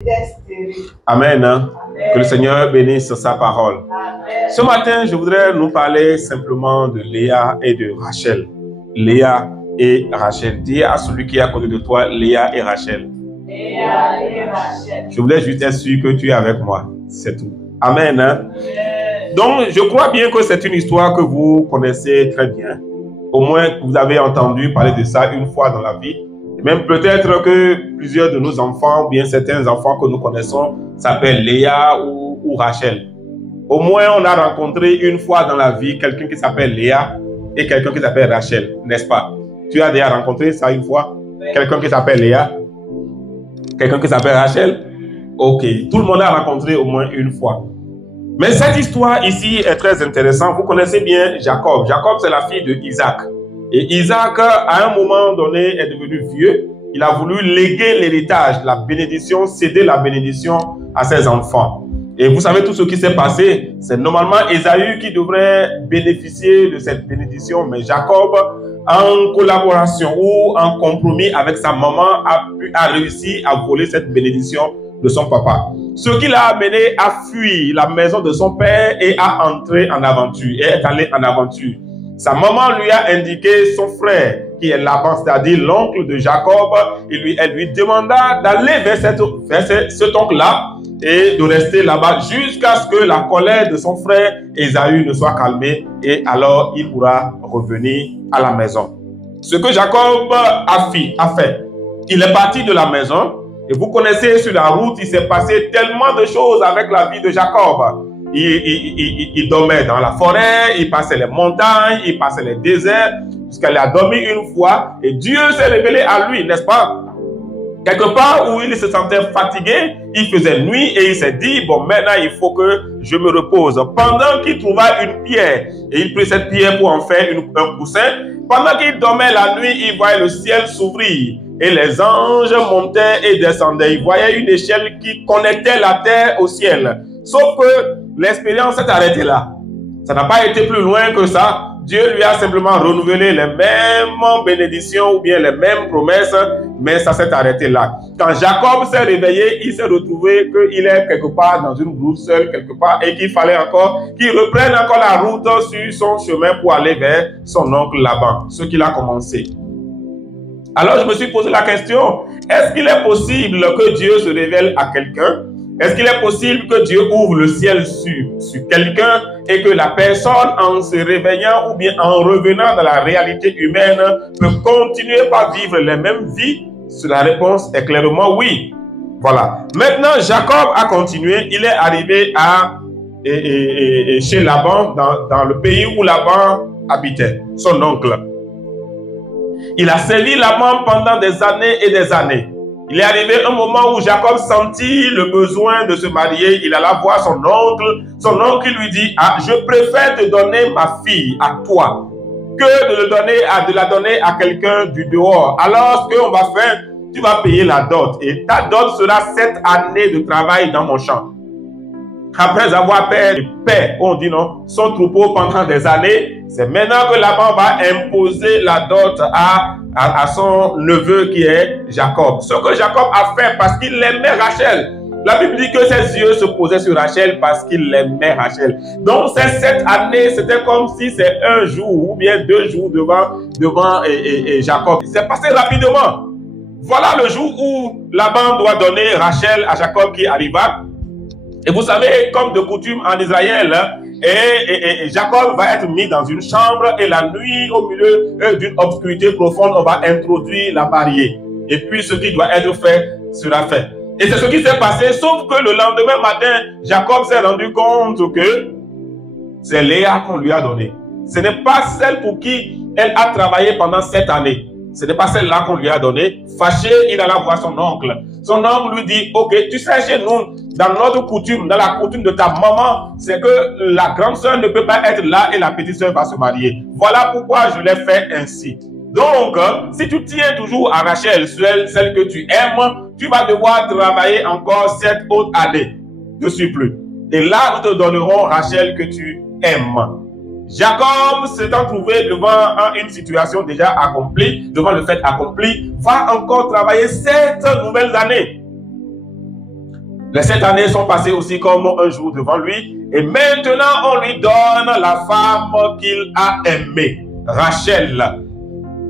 Amen. Amen. Que le Seigneur bénisse sa parole. Amen. Ce matin, je voudrais nous parler simplement de Léa et de Rachel. Léa et Rachel. Dis à celui qui est à côté de toi, Léa et Rachel. Léa et Rachel. Je voulais juste être sûr que tu es avec moi. C'est tout. Amen. Amen. Donc, je crois bien que c'est une histoire que vous connaissez très bien. Au moins, vous avez entendu parler de ça une fois dans la vie. Et même peut-être que plusieurs de nos enfants, ou bien certains enfants que nous connaissons, s'appellent Léa ou Rachel. Au moins, on a rencontré une fois dans la vie quelqu'un qui s'appelle Léa et quelqu'un qui s'appelle Rachel, n'est-ce pas? Tu as déjà rencontré ça une fois? Quelqu'un qui s'appelle Léa? Quelqu'un qui s'appelle Rachel? Ok, tout le monde a rencontré au moins une fois. Mais cette histoire ici est très intéressante. Vous connaissez bien Jacob. Jacob, c'est la fille de Isaac. Et Isaac, à un moment donné, est devenu vieux. Il a voulu léguer l'héritage, la bénédiction, céder la bénédiction à ses enfants. Et vous savez tout ce qui s'est passé. C'est normalement Ésaü qui devrait bénéficier de cette bénédiction. Mais Jacob, en collaboration ou en compromis avec sa maman, a réussi à voler cette bénédiction de son papa. Ce qui l'a amené à fuir la maison de son père et à entrer en aventure. Et est allé en aventure. Sa maman lui a indiqué son frère, qui est Laban, c'est-à-dire l'oncle de Jacob. Elle lui demanda d'aller vers cet oncle-là et de rester là-bas jusqu'à ce que la colère de son frère Ésaü ne soit calmée. Et alors, il pourra revenir à la maison. Ce que Jacob a fait, il est parti de la maison. Et vous connaissez, sur la route, il s'est passé tellement de choses avec la vie de Jacob. Il dormait dans la forêt, il passait les montagnes, il passait les déserts, jusqu'à il a dormi une fois et Dieu s'est révélé à lui, n'est-ce pas? Quelque part où il se sentait fatigué, il faisait nuit et il s'est dit, bon, maintenant il faut que je me repose. Pendant qu'il trouva une pierre et il prit cette pierre pour en faire un coussin, pendant qu'il dormait la nuit, il voyait le ciel s'ouvrir et les anges montaient et descendaient. Il voyait une échelle qui connectait la terre au ciel. Sauf que l'expérience s'est arrêtée là. Ça n'a pas été plus loin que ça. Dieu lui a simplement renouvelé les mêmes bénédictions ou bien les mêmes promesses, mais ça s'est arrêté là. Quand Jacob s'est réveillé, il s'est retrouvé qu'il est quelque part dans une route seule, quelque part, et qu'il fallait encore qu'il reprenne encore la route sur son chemin pour aller vers son oncle Laban, ce qu'il a commencé. Alors je me suis posé la question, est-ce qu'il est possible que Dieu se révèle à quelqu'un? Est-ce qu'il est possible que Dieu ouvre le ciel sur quelqu'un et que la personne, en se réveillant ou bien en revenant dans la réalité humaine, peut continuer par vivre les mêmes vies? La réponse est clairement oui. Voilà. Maintenant, Jacob a continué. Il est arrivé chez Laban, dans le pays où Laban habitait, son oncle. Il a servi Laban pendant des années et des années. Il est arrivé un moment où Jacob sentit le besoin de se marier. Il alla voir son oncle. Son oncle lui dit, ah, je préfère te donner ma fille à toi que de la donner à quelqu'un du dehors. Alors, ce qu'on va faire, tu vas payer la dot. Et ta dot sera 7 années de travail dans mon champ. Après avoir perdu, on dit non, son troupeau pendant des années, c'est maintenant que Laban va imposer la dot à son neveu qui est Jacob. Ce que Jacob a fait parce qu'il aimait Rachel. La Bible dit que ses yeux se posaient sur Rachel parce qu'il aimait Rachel. Donc ces 7 années, c'était comme si c'est un jour ou bien 2 jours devant Jacob. C'est passé rapidement. Voilà le jour où Laban doit donner Rachel à Jacob qui arriva. Et vous savez, comme de coutume en Israël, et Jacob va être mis dans une chambre et la nuit, au milieu d'une obscurité profonde, on va introduire la barrière. Et puis ce qui doit être fait sera fait. Et c'est ce qui s'est passé, sauf que le lendemain matin, Jacob s'est rendu compte que c'est Léa qu'on lui a donnée. Ce n'est pas celle pour qui elle a travaillé pendant 7 années. Ce n'est pas celle-là qu'on lui a donnée. Fâché, il alla voir son oncle. Son oncle lui dit, ok, tu sais, chez nous, dans notre coutume, dans la coutume de ta maman, c'est que la grande sœur ne peut pas être là et la petite sœur va se marier. Voilà pourquoi je l'ai fait ainsi. Donc, si tu tiens toujours à Rachel, celle que tu aimes, tu vas devoir travailler encore 7 autres années de surplus. Et là, nous te donnerons Rachel que tu aimes. Jacob, s'étant trouvé devant une situation déjà accomplie, devant le fait accompli, va encore travailler 7 nouvelles années. Les 7 années sont passées aussi comme un jour devant lui. Et maintenant, on lui donne la femme qu'il a aimée, Rachel.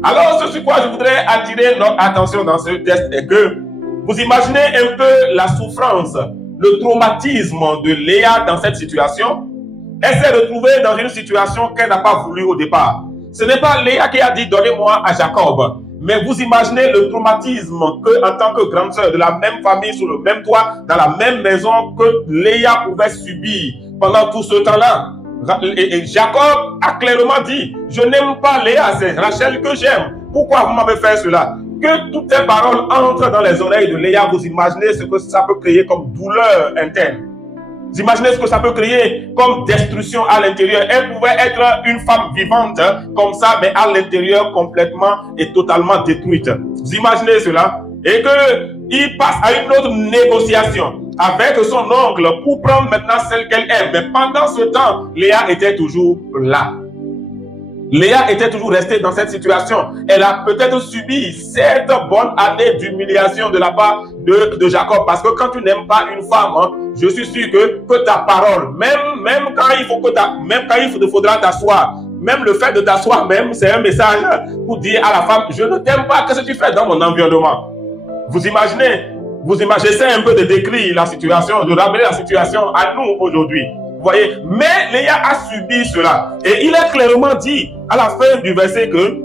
Alors, ce sur quoi je voudrais attirer notre attention dans ce texte est que vous imaginez un peu la souffrance, le traumatisme de Léa dans cette situation. Elle s'est retrouvée dans une situation qu'elle n'a pas voulu au départ. Ce n'est pas Léa qui a dit « donnez-moi à Jacob ». Mais vous imaginez le traumatisme que, en tant que grande sœur de la même famille, sur le même toit, dans la même maison, que Léa pouvait subir pendant tout ce temps-là. Et Jacob a clairement dit « je n'aime pas Léa, c'est Rachel que j'aime. Pourquoi vous m'avez fait cela ?» Que toutes ces paroles entrent dans les oreilles de Léa. Vous imaginez ce que ça peut créer comme douleur interne. Vous imaginez ce que ça peut créer comme destruction à l'intérieur. Elle pouvait être une femme vivante comme ça, mais à l'intérieur complètement et totalement détruite. Vous imaginez cela? Et qu'il passe à une autre négociation avec son oncle pour prendre maintenant celle qu'elle aime. Mais pendant ce temps, Léa était toujours là. Léa était toujours restée dans cette situation. Elle a peut-être subi cette bonne année d'humiliation de la part de Jacob. Parce que quand tu n'aimes pas une femme, hein, je suis sûr que ta parole, même quand il te faudra t'asseoir, même le fait de t'asseoir même, c'est un message pour dire à la femme, je ne t'aime pas, qu'est-ce que tu fais dans mon environnement? Vous imaginez, j'essaie un peu de décrire la situation, de ramener la situation à nous aujourd'hui. Vous voyez, mais Léa a subi cela. Et il est clairement dit à la fin du verset que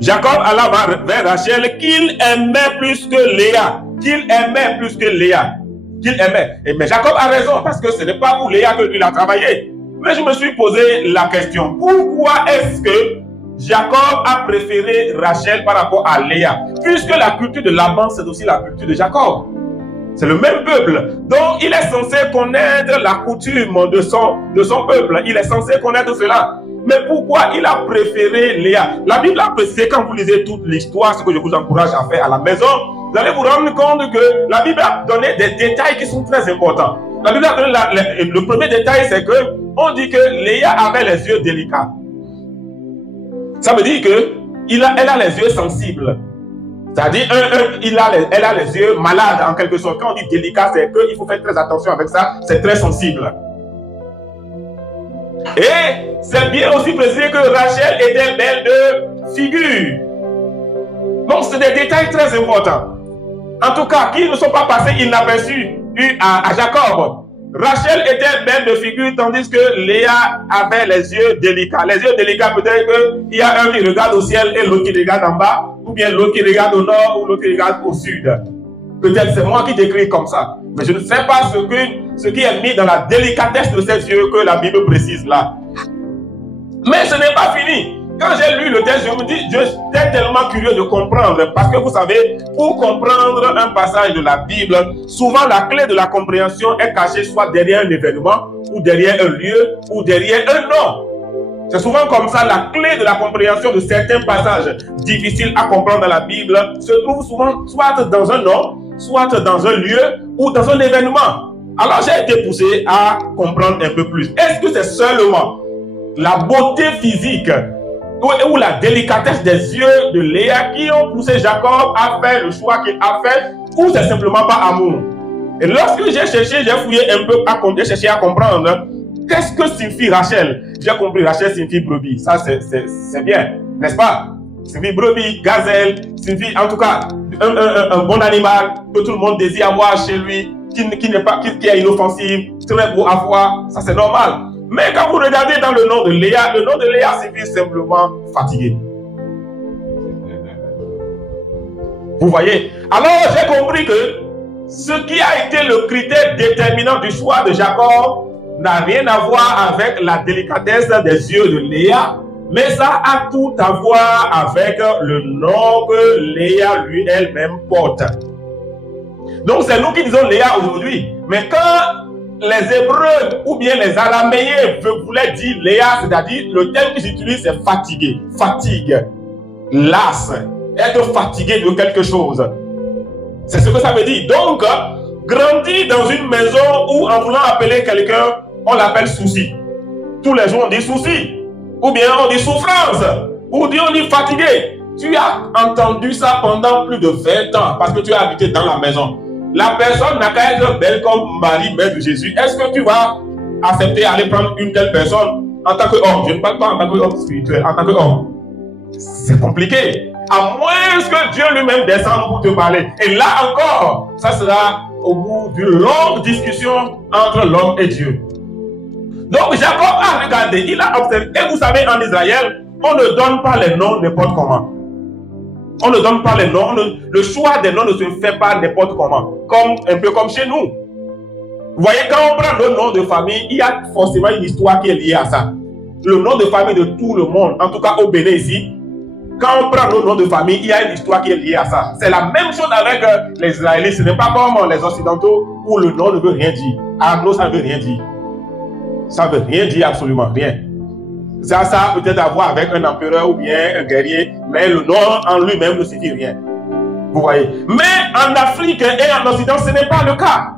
Jacob alla vers Rachel qu'il aimait plus que Léa. Qu'il aimait plus que Léa. Qu'il aimait. Mais Jacob a raison parce que ce n'est pas pour Léa que lui a travaillé. Mais je me suis posé la question. Pourquoi est-ce que Jacob a préféré Rachel par rapport à Léa? Puisque la culture de Laban, c'est aussi la culture de Jacob. C'est le même peuple. Donc, il est censé connaître la coutume de son peuple. Il est censé connaître cela. Mais pourquoi il a préféré Léa? La Bible a précisé, quand vous lisez toute l'histoire, ce que je vous encourage à faire à la maison, vous allez vous rendre compte que la Bible a donné des détails qui sont très importants. La Bible a donné le premier détail, c'est que on dit que Léa avait les yeux délicats. Ça veut dire qu'elle a les yeux sensibles. C'est-à-dire, elle a les yeux malades en quelque sorte. Quand on dit délicat, c'est qu'il faut faire très attention avec ça. C'est très sensible. Et c'est bien aussi précisé que Rachel était belle de figure. Donc, c'est des détails très importants. En tout cas, qui ne sont pas passés inaperçus à Jacob. Rachel était belle de figure, tandis que Léa avait les yeux délicats. Les yeux délicats, peut-être qu'il y a un qui regarde au ciel et l'autre qui regarde en bas, ou bien l'autre qui regarde au nord ou l'autre qui regarde au sud. Peut-être c'est moi qui décris comme ça. Mais je ne sais pas ce qui est mis dans la délicatesse de ces yeux que la Bible précise là. Mais ce n'est pas fini. Quand j'ai lu le texte, je me dis, j'étais tellement curieux de comprendre. Parce que vous savez, pour comprendre un passage de la Bible, souvent la clé de la compréhension est cachée soit derrière un événement, ou derrière un lieu, ou derrière un nom. C'est souvent comme ça, la clé de la compréhension de certains passages difficiles à comprendre dans la Bible se trouve souvent soit dans un nom, soit dans un lieu, ou dans un événement. Alors j'ai été poussé à comprendre un peu plus. Est-ce que c'est seulement la beauté physique ou la délicatesse des yeux de Léa qui ont poussé Jacob à faire le choix qu'il a fait, ou c'est simplement pas amour? Et lorsque j'ai cherché, j'ai fouillé un peu, j'ai cherché à comprendre qu'est-ce que signifie Rachel. J'ai compris, Rachel signifie brebis. Ça, c'est bien, n'est-ce pas? Signifie brebis, gazelle, signifie en tout cas un bon animal que tout le monde désire avoir chez lui, qui est inoffensif, très beau à voir. Ça, c'est normal. Mais quand vous regardez dans le nom de Léa signifie simplement fatigué. Vous voyez? Alors, j'ai compris que ce qui a été le critère déterminant du choix de Jacob n'a rien à voir avec la délicatesse des yeux de Léa, mais ça a tout à voir avec le nom que Léa lui elle-même porte. Donc, c'est nous qui disons Léa aujourd'hui. Mais quand les Hébreux ou bien les Araméens voulaient dire Léa, c'est-à-dire le terme qu'ils utilisent, c'est fatigué, fatigue, las, être fatigué de quelque chose. C'est ce que ça veut dire. Donc, grandir dans une maison où, en voulant appeler quelqu'un, on l'appelle souci. Tous les jours, on dit souci. Ou bien on dit souffrance. Ou bien on dit fatigué. Tu as entendu ça pendant plus de 20 ans parce que tu as habité dans la maison. La personne n'a qu'à être belle comme Marie, mère de Jésus. Est-ce que tu vas accepter aller prendre une telle personne en tant qu'homme? Je ne parle pas en tant qu'homme spirituel, en tant qu'homme. C'est compliqué. À moins que Dieu lui-même descende pour te parler. Et là encore, ça sera au bout d'une longue discussion entre l'homme et Dieu. Donc Jacob a regardé, il a observé. Et vous savez, en Israël, on ne donne pas les noms n'importe comment. On ne donne pas les noms. Le choix des noms ne se fait pas n'importe comment. Un peu comme chez nous. Vous voyez, quand on prend le nom de famille, il y a forcément une histoire qui est liée à ça. Le nom de famille de tout le monde, en tout cas au Bénin ici, quand on prend le nom de famille, il y a une histoire qui est liée à ça. C'est la même chose avec les Israélites. Ce n'est pas comme les Occidentaux où le nom ne veut rien dire. Arnaud, ça ne veut rien dire. Ça ne veut rien dire, absolument rien. Ça peut-être à voir avec un empereur ou bien un guerrier, mais le nom en lui-même ne signifie rien. Vous voyez. Mais en Afrique et en Occident, ce n'est pas le cas.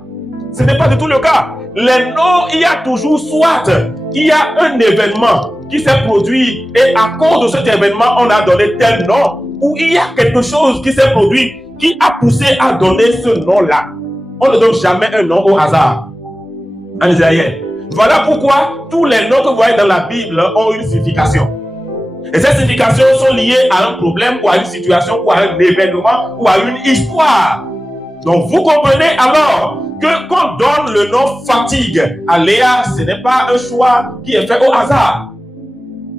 Ce n'est pas du tout le cas. Les noms, il y a toujours soit, il y a un événement qui s'est produit et à cause de cet événement, on a donné tel nom, ou il y a quelque chose qui s'est produit qui a poussé à donner ce nom-là. On ne donne jamais un nom au hasard en Israël. Voilà pourquoi tous les noms que vous voyez dans la Bible ont une signification. Et ces significations sont liées à un problème ou à une situation ou à un événement ou à une histoire. Donc vous comprenez alors que qu'on donne le nom fatigue à Léa, ce n'est pas un choix qui est fait au hasard.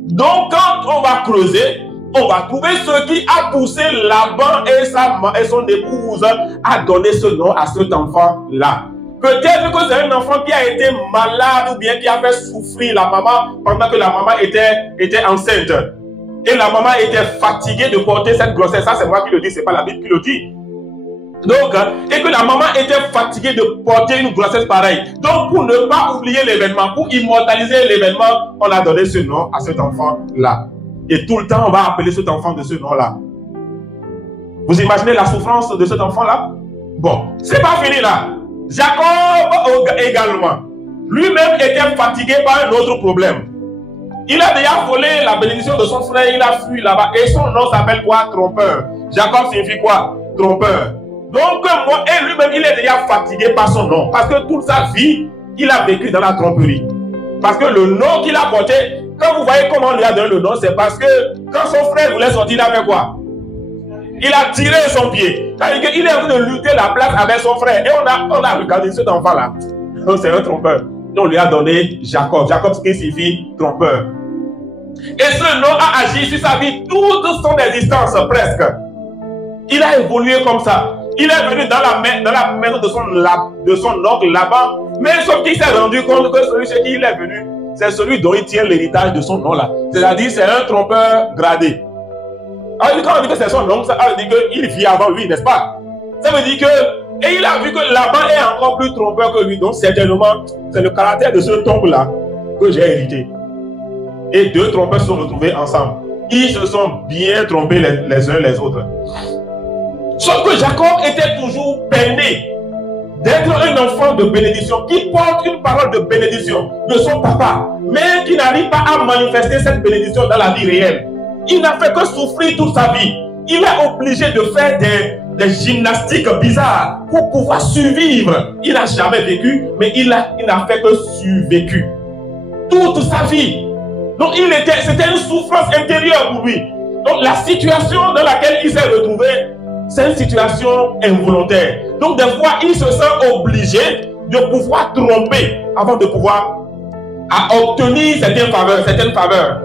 Donc quand on va creuser, on va trouver ce qui a poussé Laban et son épouse à donner ce nom à cet enfant-là. Peut-être que c'est un enfant qui a été malade ou bien qui a fait souffrir la maman pendant que la maman était enceinte. Et la maman était fatiguée de porter cette grossesse. Ça, c'est moi qui le dis, c'est pas la Bible qui le dit. Donc, et que la maman était fatiguée de porter une grossesse pareille. Donc, pour ne pas oublier l'événement, pour immortaliser l'événement, on a donné ce nom à cet enfant-là. Et tout le temps, on va appeler cet enfant de ce nom-là. Vous imaginez la souffrance de cet enfant-là? Bon, c'est pas fini là. Jacob également, lui-même était fatigué par un autre problème. Il a déjà volé la bénédiction de son frère, il a fui là-bas. Et son nom s'appelle quoi? Trompeur. Jacob signifie quoi? Trompeur. Donc, et lui-même, il est déjà fatigué par son nom. Parce que toute sa vie, il a vécu dans la tromperie. Parce que le nom qu'il a porté, quand vous voyez comment on lui a donné le nom, c'est parce que quand son frère voulait sortir, il a fait quoi? Il a tiré son pied. C'est-à-dire qu'il est en train de lutter la place avec son frère. Et on a regardé cet enfant-là. Donc, c'est un trompeur. Et on lui a donné Jacob. Jacob, ce qui signifie trompeur. Et ce nom a agi sur sa vie toute son existence, presque. Il a évolué comme ça. Il est venu dans la maison de son oncle là-bas. Mais sauf qu'il s'est rendu compte que celui chez qui il est venu, c'est celui dont il tient l'héritage de son nom là. C'est-à-dire c'est un trompeur gradé. Alors quand on dit que c'est son oncle, ça veut dire qu'il vit avant lui, n'est-ce pas? Ça veut dire que... Et il a vu que Laban est encore plus trompeur que lui. Donc certainement, c'est le caractère de ce oncle-là que j'ai hérité. Et deux trompeurs se sont retrouvés ensemble. Ils se sont bien trompés les uns les autres. Sauf que Jacob était toujours peiné d'être un enfant de bénédiction qui porte une parole de bénédiction de son papa, mais qui n'arrive pas à manifester cette bénédiction dans la vie réelle. Il n'a fait que souffrir toute sa vie. Il est obligé de faire des gymnastiques bizarres pour pouvoir survivre. Il n'a jamais vécu, mais il n'a fait que survécu toute sa vie. Donc c'était une souffrance intérieure pour lui. Donc la situation dans laquelle il s'est retrouvé, c'est une situation involontaire. Donc des fois, il se sent obligé de pouvoir tromper avant de pouvoir obtenir certaines faveurs.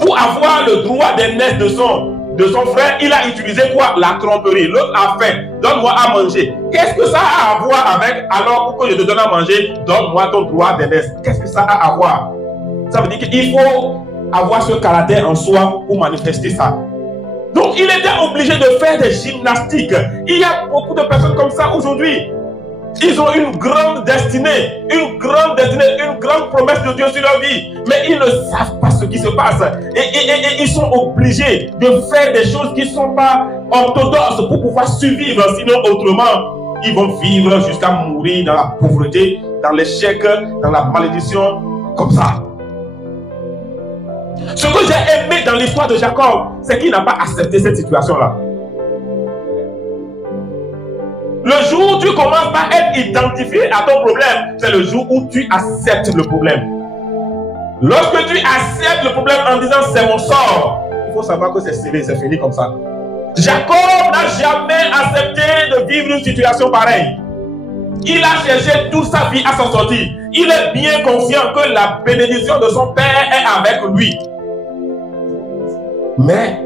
Pour avoir le droit d'aînesse de son frère, il a utilisé quoi? La tromperie. L'autre a fait, donne-moi à manger. Qu'est-ce que ça a à voir avec, alors pour que je te donne à manger, donne-moi ton droit d'aînesse? Qu'est-ce que ça a à voir? Ça veut dire qu'il faut avoir ce caractère en soi pour manifester ça. Donc, il était obligé de faire des gymnastiques. Il y a beaucoup de personnes comme ça aujourd'hui. Ils ont une grande destinée, une grande promesse de Dieu sur leur vie. Mais ils ne savent pas ce qui se passe. Et ils sont obligés de faire des choses qui ne sont pas orthodoxes pour pouvoir survivre. Sinon, autrement, ils vont vivre jusqu'à mourir dans la pauvreté, dans l'échec, dans la malédiction, comme ça. Ce que j'ai aimé dans l'histoire de Jacob, c'est qu'il n'a pas accepté cette situation-là. Le jour où tu commences par être identifié à ton problème, c'est le jour où tu acceptes le problème. Lorsque tu acceptes le problème en disant c'est mon sort, il faut savoir que c'est scellé, c'est fini comme ça. Jacob n'a jamais accepté de vivre une situation pareille. Il a cherché toute sa vie à s'en sortir. Il est bien conscient que la bénédiction de son père est avec lui. Mais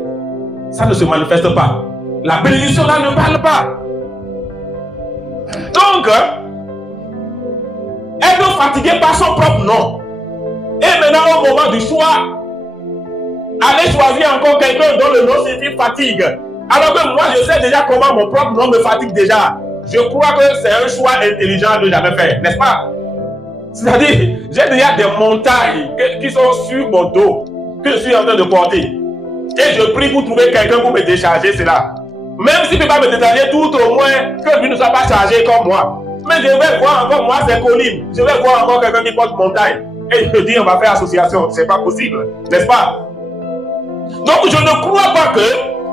ça ne se manifeste pas. La bénédiction là ne parle pas. Donc, être fatigué par son propre nom. Et maintenant, au moment du choix, aller choisir encore quelqu'un dont le nom signifie fatigue. Alors que moi, je sais déjà comment mon propre nom me fatigue déjà. Je crois que c'est un choix intelligent de jamais faire, n'est-ce pas? C'est-à-dire, j'ai déjà des montagnes qui sont sur mon dos, que je suis en train de porter. Et je prie pour trouver quelqu'un pour me décharger cela. Même s'il ne peut pas me décharger, tout au moins que lui ne soit pas chargé comme moi. Mais je vais voir encore moi, c'est colline. Je vais voir encore quelqu'un qui porte montagne. Et je dis, on va faire association. C'est pas possible, n'est-ce pas? Donc, je ne crois pas que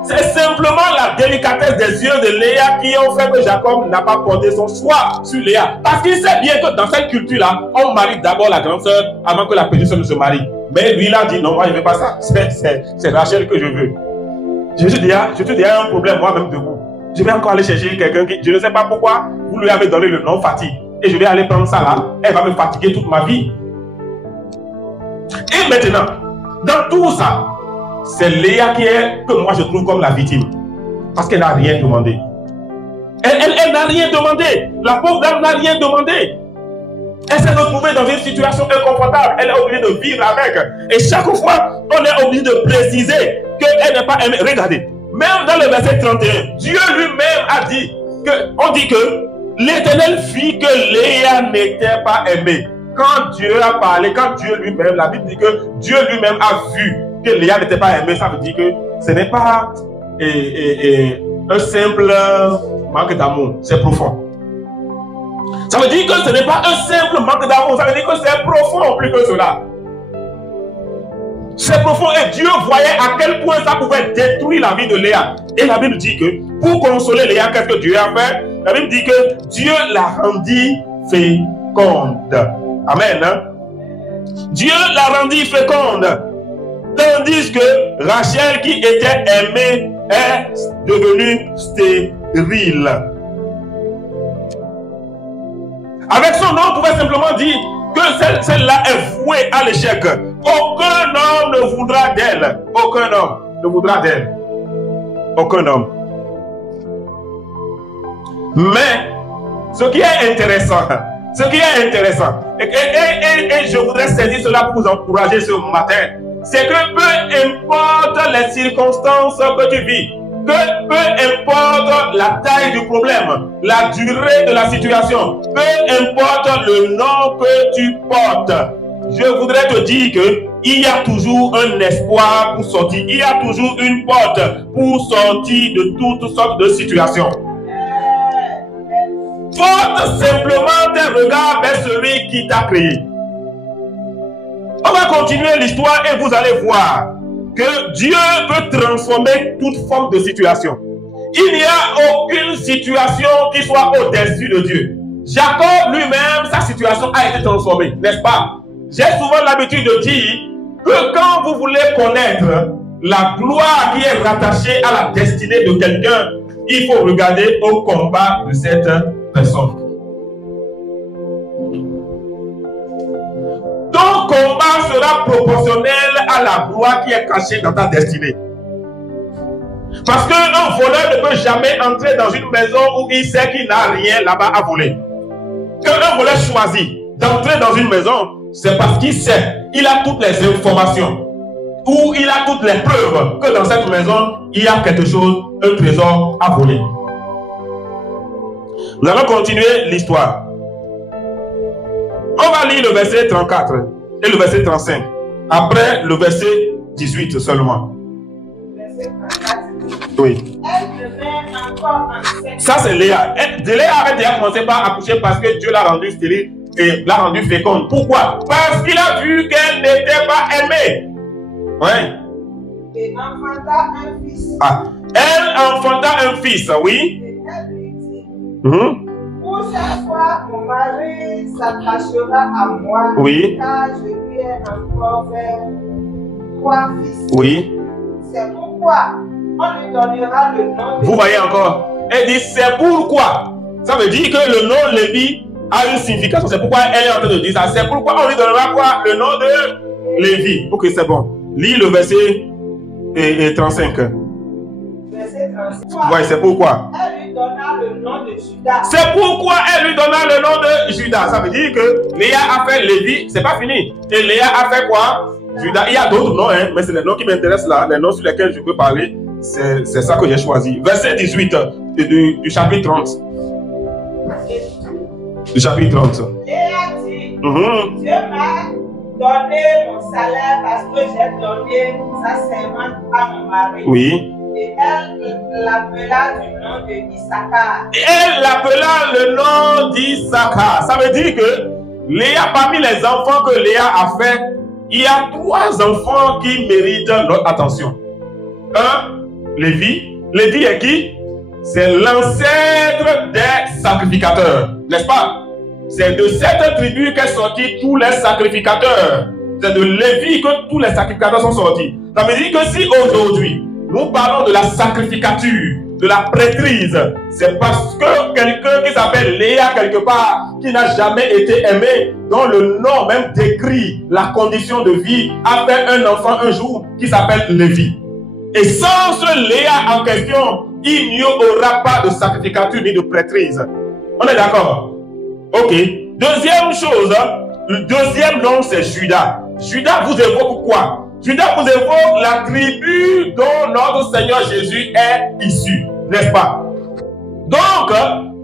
c'est simplement la délicatesse des yeux de Léa qui ont fait que Jacob n'a pas porté son choix sur Léa. Parce qu'il sait bien que dans cette culture-là, on marie d'abord la grande sœur avant que la petite sœur ne se marie. Mais lui, il a dit, non, moi, je ne veux pas ça. C'est Rachel que je veux. Je te dis, il y a un problème moi-même de vous. Je vais encore aller chercher quelqu'un qui, je ne sais pas pourquoi, vous lui avez donné le nom fatigue. Et je vais aller prendre ça là. Elle va me fatiguer toute ma vie. Et maintenant, dans tout ça, c'est Léa que moi je trouve comme la victime. Parce qu'elle n'a rien demandé. Elle n'a rien demandé. La pauvre dame n'a rien demandé. Elle s'est retrouvée dans une situation inconfortable. Elle est obligée de vivre avec. Et chaque fois, on est obligé de préciser qu'elle n'est pas aimée. Regardez, même dans le verset 31, Dieu lui-même a dit on dit que l'Éternel vit que Léa n'était pas aimée. Quand Dieu a parlé, quand Dieu lui-même, la Bible dit que Dieu lui-même a vu que Léa n'était pas aimée, ça veut dire que ce n'est pas un simple manque d'amour, c'est profond. Ça veut dire que ce n'est pas un simple manque d'amour, ça veut dire que c'est profond plus que cela. C'est profond et Dieu voyait à quel point ça pouvait détruire la vie de Léa. Et la Bible dit que pour consoler Léa, qu'est-ce que Dieu a fait? La Bible dit que Dieu la rendit féconde. Amen. Dieu la rendit féconde. Tandis que Rachel, qui était aimée, est devenue stérile. Avec son nom, on pouvait simplement dire que celle-là est vouée à l'échec. Aucun homme ne voudra d'elle. Aucun homme ne voudra d'elle. Aucun homme. Mais, ce qui est intéressant, et je voudrais saisir cela pour vous encourager ce matin, c'est que peu importe les circonstances que tu vis, que peu importe la taille du problème, la durée de la situation, peu importe le nom que tu portes, je voudrais te dire qu'il y a toujours un espoir pour sortir. Il y a toujours une porte pour sortir de toutes sortes de situations. Porte simplement tes regards vers celui qui t'a créé. On va continuer l'histoire et vous allez voir que Dieu peut transformer toute forme de situation. Il n'y a aucune situation qui soit au-dessus de Dieu. Jacob lui-même, sa situation a été transformée, n'est-ce pas? J'ai souvent l'habitude de dire que quand vous voulez connaître la gloire qui est rattachée à la destinée de quelqu'un, il faut regarder au combat de cette personne. Ton combat sera proportionnel à la gloire qui est cachée dans ta destinée. Parce qu'un voleur ne peut jamais entrer dans une maison où il sait qu'il n'a rien là-bas à voler. Quand un voleur choisit d'entrer dans une maison, c'est parce qu'il sait, il a toutes les informations, ou il a toutes les preuves que dans cette maison, il y a quelque chose, un trésor à voler. Nous allons continuer l'histoire. On va lire le verset 34 et le verset 35. Après le verset 18 seulement. Oui. Ça c'est Léa. Léa avait déjà commencé par accoucher parce que Dieu l'a rendue stérile et l'a rendue féconde. Pourquoi? Parce qu'il a vu qu'elle n'était pas aimée. Oui. Et enfanta un fils. Elle enfanta un fils, oui. Pour chaque fois, mon mari s'attachera à moi, Oui. car je lui ai encore fait 3 fils. Oui. C'est pourquoi on lui donnera le nom de... Vous voyez encore? Elle dit c'est pourquoi. Ça veut dire que le nom Lévi a une signification. C'est pourquoi elle est en train de dire ça. C'est pourquoi on lui donnera quoi? Le nom de Lévi. Ok, c'est bon. Lis le verset 35. Verset 35. Oui, c'est pourquoi. Elle lui donna le nom de Judas. C'est pourquoi elle lui donna le nom de Judas. Ça veut dire que Léa a fait Lévi, c'est pas fini. Et Léa a fait quoi? Judas. Il y a d'autres noms, hein, mais c'est les noms qui m'intéressent là, les noms sur lesquels je peux parler. C'est ça que j'ai choisi. Verset 18 du chapitre 30. Du chapitre 30. Léa dit, Dieu m'a donné mon salaire parce que j'ai donné sa servante à mon mari. Oui. Et elle l'appela du nom de Issachar. Elle l'appela le nom d'Issachar. Ça veut dire que Léa, parmi les enfants que Léa a fait, il y a 3 enfants qui méritent notre attention. Lévi. Lévi est qui? C'est l'ancêtre des sacrificateurs, n'est-ce pas? C'est de cette tribu qu'est sorti tous les sacrificateurs. C'est de Lévi que tous les sacrificateurs sont sortis. Ça veut dire que si aujourd'hui, nous parlons de la sacrificature, de la prêtrise, c'est parce que quelqu'un qui s'appelle Léa quelque part, qui n'a jamais été aimé, dont le nom même décrit la condition de vie, a fait un enfant un jour qui s'appelle Lévi. Et sans ce Léa en question, il n'y aura pas de sacrificature ni de prêtrise. On est d'accord? Ok. Deuxième chose, le deuxième nom c'est Judas. Judas vous évoque quoi? Judas vous évoque la tribu dont notre Seigneur Jésus est issu, n'est-ce pas? Donc,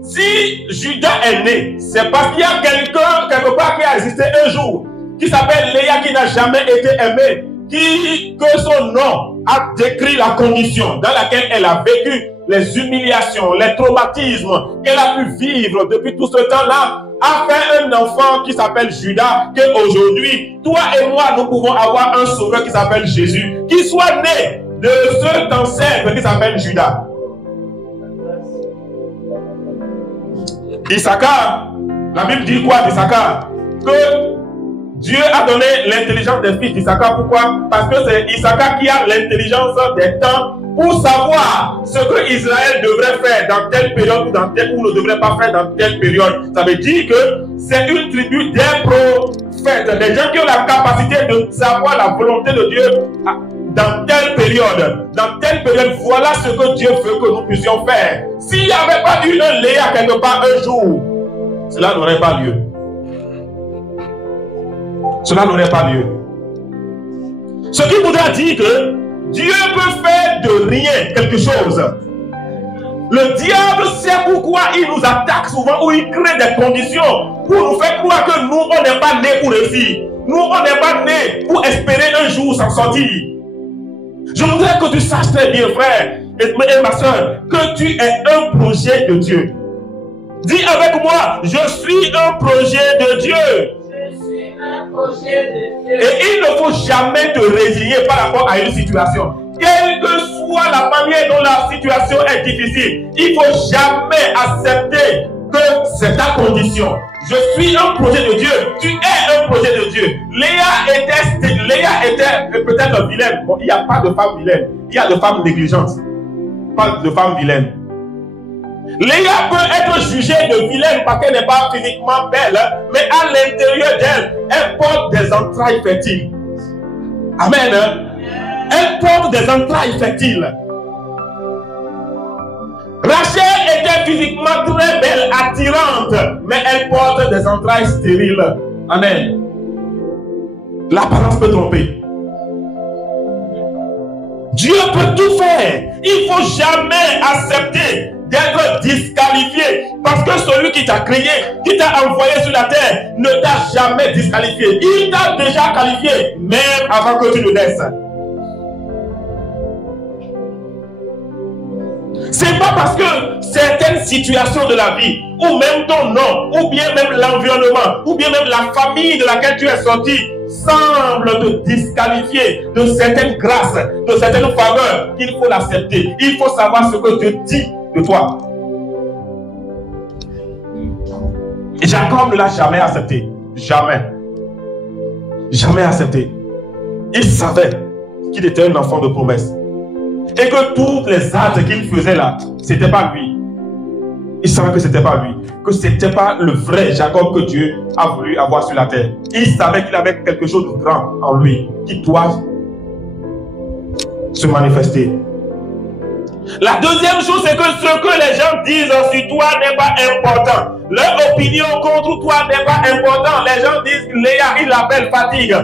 si Judas est né, c'est parce qu'il y a quelqu'un quelque part qui a existé un jour, qui s'appelle Léa, qui n'a jamais été aimé, que son nom a décrit la condition dans laquelle elle a vécu, les humiliations, les traumatismes qu'elle a pu vivre depuis tout ce temps-là, a fait un enfant qui s'appelle Judas, qu'aujourd'hui, toi et moi, nous pouvons avoir un sauveur qui s'appelle Jésus, qui soit né de cet ancêtre qui s'appelle Judas. Issachar, la Bible dit quoi d'Issachar? Que Dieu a donné l'intelligence des fils d'Issachar. Pourquoi? Parce que c'est Issachar qui a l'intelligence des temps pour savoir ce que Israël devrait faire dans telle période ou ne devrait pas faire dans telle période. Ça veut dire que c'est une tribu des prophètes, des gens qui ont la capacité de savoir la volonté de Dieu dans telle période. Dans telle période, voilà ce que Dieu veut que nous puissions faire. S'il n'y avait pas eu un Léa quelque part un jour, cela n'aurait pas lieu. Cela n'aurait pas lieu. Ce qui voudra dire que Dieu peut faire de rien quelque chose. Le diable sait pourquoi il nous attaque souvent ou il crée des conditions pour nous faire croire que nous, on n'est pas nés pour réussir. Nous, on n'est pas nés pour espérer un jour s'en sortir. Je voudrais que tu saches très bien, frère et ma soeur, que tu es un projet de Dieu. Dis avec moi, je suis un projet de Dieu. Et il ne faut jamais te résigner par rapport à une situation. Quelle que soit la manière dont la situation est difficile, il ne faut jamais accepter que c'est ta condition. Je suis un projet de Dieu. Tu es un projet de Dieu. Léa était peut-être vilaine. Bon, il n'y a pas de femme vilaine. Il y a de femmes négligentes. Pas de femmes vilaines. Léa peut être jugée de vilaine parce qu'elle n'est pas physiquement belle, mais à l'intérieur d'elle, elle porte des entrailles fertiles. Amen. Elle porte des entrailles fertiles. Rachel était physiquement très belle, attirante, mais elle porte des entrailles stériles. Amen. L'apparence peut tromper. Dieu peut tout faire. Il ne faut jamais accepter d'être disqualifié. Parce que celui qui t'a créé, qui t'a envoyé sur la terre, ne t'a jamais disqualifié. Il t'a déjà qualifié, même avant que tu ne naisses. C'est pas parce que certaines situations de la vie, ou même ton nom, ou bien même l'environnement, ou bien même la famille de laquelle tu es sorti, semble te disqualifier de certaines grâces, de certaines faveurs, qu'il faut l'accepter. Il faut savoir ce que Dieu dit de toi. Et Jacob ne l'a jamais accepté. Jamais. Jamais accepté. Il savait qu'il était un enfant de promesse. Et que tous les actes qu'il faisait là, ce n'était pas lui. Il savait que ce n'était pas lui. Que ce n'était pas le vrai Jacob que Dieu a voulu avoir sur la terre. Il savait qu'il avait quelque chose de grand en lui qui doit se manifester. La deuxième chose, c'est que ce que les gens disent sur toi n'est pas important. Leur opinion contre toi n'est pas important. Les gens disent que Léa, il l'appelle fatigue.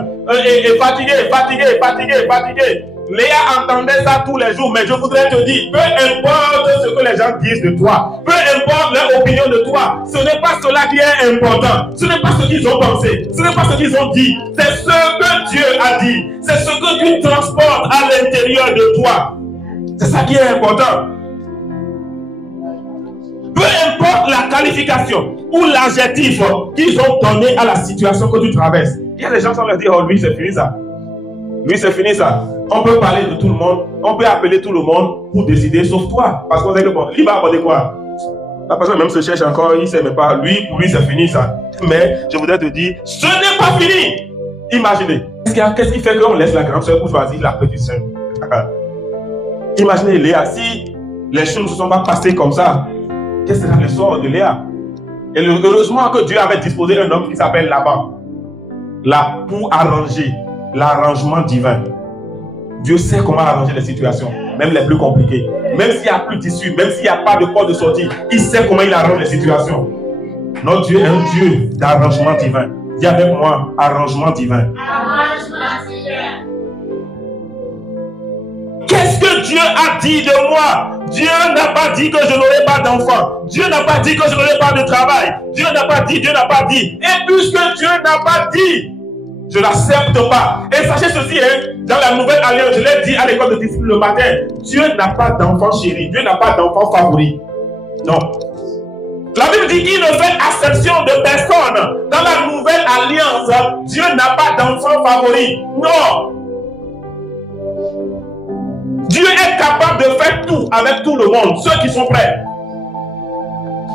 Fatigué. Léa entendait ça tous les jours, mais je voudrais te dire, peu importe ce que les gens disent de toi, peu importe leur opinion de toi, ce n'est pas cela qui est important. Ce n'est pas ce qu'ils ont pensé, ce n'est pas ce qu'ils ont dit, c'est ce que Dieu a dit, c'est ce que tu transportes à l'intérieur de toi. C'est ça qui est important. Peu importe la qualification ou l'adjectif qu'ils ont donné à la situation que tu traverses. Il y a des gens qui vont leur dire, oh lui c'est fini ça. Lui c'est fini ça. On peut parler de tout le monde, on peut appeler tout le monde pour décider sauf toi. Parce qu'on sait que bon, lui va apporter quoi? La personne même se cherche encore, il ne sait même pas. Lui, pour lui c'est fini ça. Mais je voudrais te dire, ce n'est pas fini. Imaginez. Qu'est-ce qui fait qu'on laisse la grande soeur pour choisir la petite soeur? Imaginez Léa, si les choses ne se sont pas passées comme ça, quel sera le sort de Léa? Et heureusement que Dieu avait disposé un homme qui s'appelle Laban. Là, pour arranger l'arrangement divin. Dieu sait comment arranger les situations, même les plus compliquées. Même s'il n'y a plus d'issue, même s'il n'y a pas de porte de sortie, il sait comment il arrange les situations. Notre Dieu est un Dieu d'arrangement divin. Dis avec moi, arrangement divin. Arrangement divin. Qu'est-ce que Dieu a dit de moi? Dieu n'a pas dit que je n'aurai pas d'enfant. Dieu n'a pas dit que je n'aurai pas de travail. Dieu n'a pas dit, Dieu n'a pas dit. Et puisque Dieu n'a pas dit, je n'accepte pas. Et sachez ceci, hein, dans la nouvelle alliance, je l'ai dit à l'école de disciples le matin, Dieu n'a pas d'enfant chéri, Dieu n'a pas d'enfant favori. Non. La Bible dit qu'il ne fait exception de personne. Dans la nouvelle alliance, Dieu n'a pas d'enfant favori. Non. Dieu est capable de faire tout avec tout le monde, ceux qui sont prêts.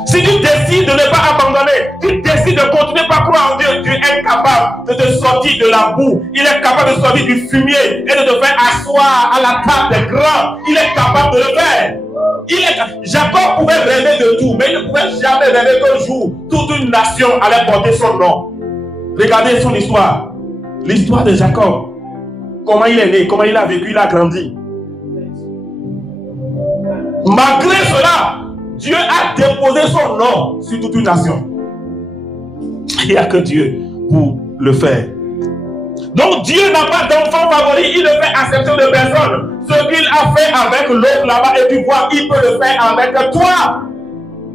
Si tu décides de ne pas abandonner, tu décides de continuer par croire en Dieu, Dieu est capable de te sortir de la boue. Il est capable de sortir du fumier et de te faire asseoir à la table des grands. Il est capable de le faire. Jacob pouvait rêver de tout, mais il ne pouvait jamais rêver qu'un jour, toute une nation allait porter son nom. Regardez son histoire. L'histoire de Jacob. Comment il est né, comment il a vécu, il a grandi. Malgré cela, Dieu a déposé son nom sur toute une nation. Il n'y a que Dieu pour le faire. Donc Dieu n'a pas d'enfant favori, il ne fait exception de personne. Ce qu'il a fait avec l'autre là-bas, et tu vois, il peut le faire avec toi.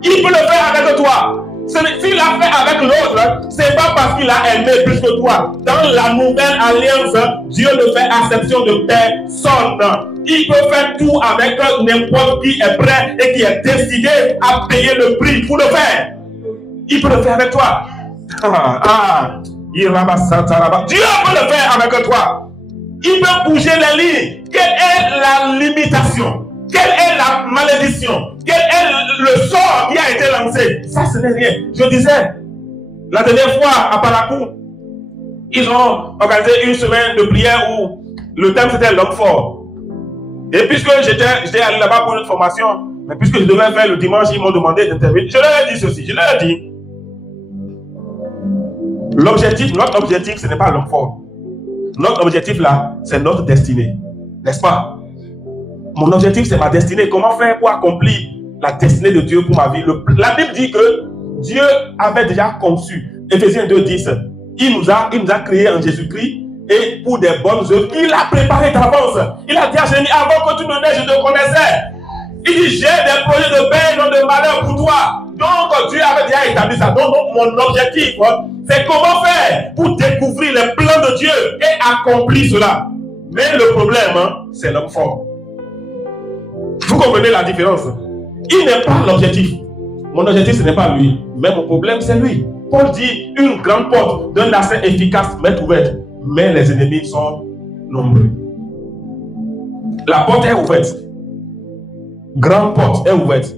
Il peut le faire avec toi. S'il l'a fait avec l'autre, ce n'est pas parce qu'il a aimé plus que toi. Dans la nouvelle alliance, Dieu ne fait exception de personne. Il peut faire tout avec n'importe qui est prêt et qui est décidé à payer le prix pour le faire. Il peut le faire avec toi. Dieu peut le faire avec toi. Il peut bouger les lignes. Quelle est la limitation? Quelle est la malédiction? Quel est le sort qui a été lancé? Ça, ce n'est rien. Je disais, la dernière fois à Parakou, ils ont organisé une semaine de prière où le thème c'était l'homme fort. Et puisque j'étais allé là-bas pour une formation, mais puisque je devais faire le dimanche, ils m'ont demandé d'intervenir. Je leur ai dit ceci, je leur ai dit, l'objectif, notre objectif, ce n'est pas l'homme fort. Notre objectif là, c'est notre destinée. N'est-ce pas? Mon objectif, c'est ma destinée. Comment faire pour accomplir la destinée de Dieu pour ma vie? La Bible dit que Dieu avait déjà conçu. Éphésiens 2:10. Il nous a créés en Jésus-Christ et pour des bonnes œuvres. Il a préparé d'avance. Il a dit à Jérémie, avant que tu ne naisses, je te connaissais. Il dit, j'ai des projets de paix, non de malheur pour toi. Donc Dieu avait déjà établi ça. Donc mon objectif, c'est comment faire pour découvrir les plans de Dieu et accomplir cela. Mais le problème, c'est l'homme fort. Vous comprenez la différence? Il n'est pas l'objectif. Mon objectif, ce n'est pas lui. Mais mon problème, c'est lui. Paul dit, une grande porte d'un accès efficace m'est ouverte. Mais les ennemis sont nombreux. La porte est ouverte. Grande porte est ouverte.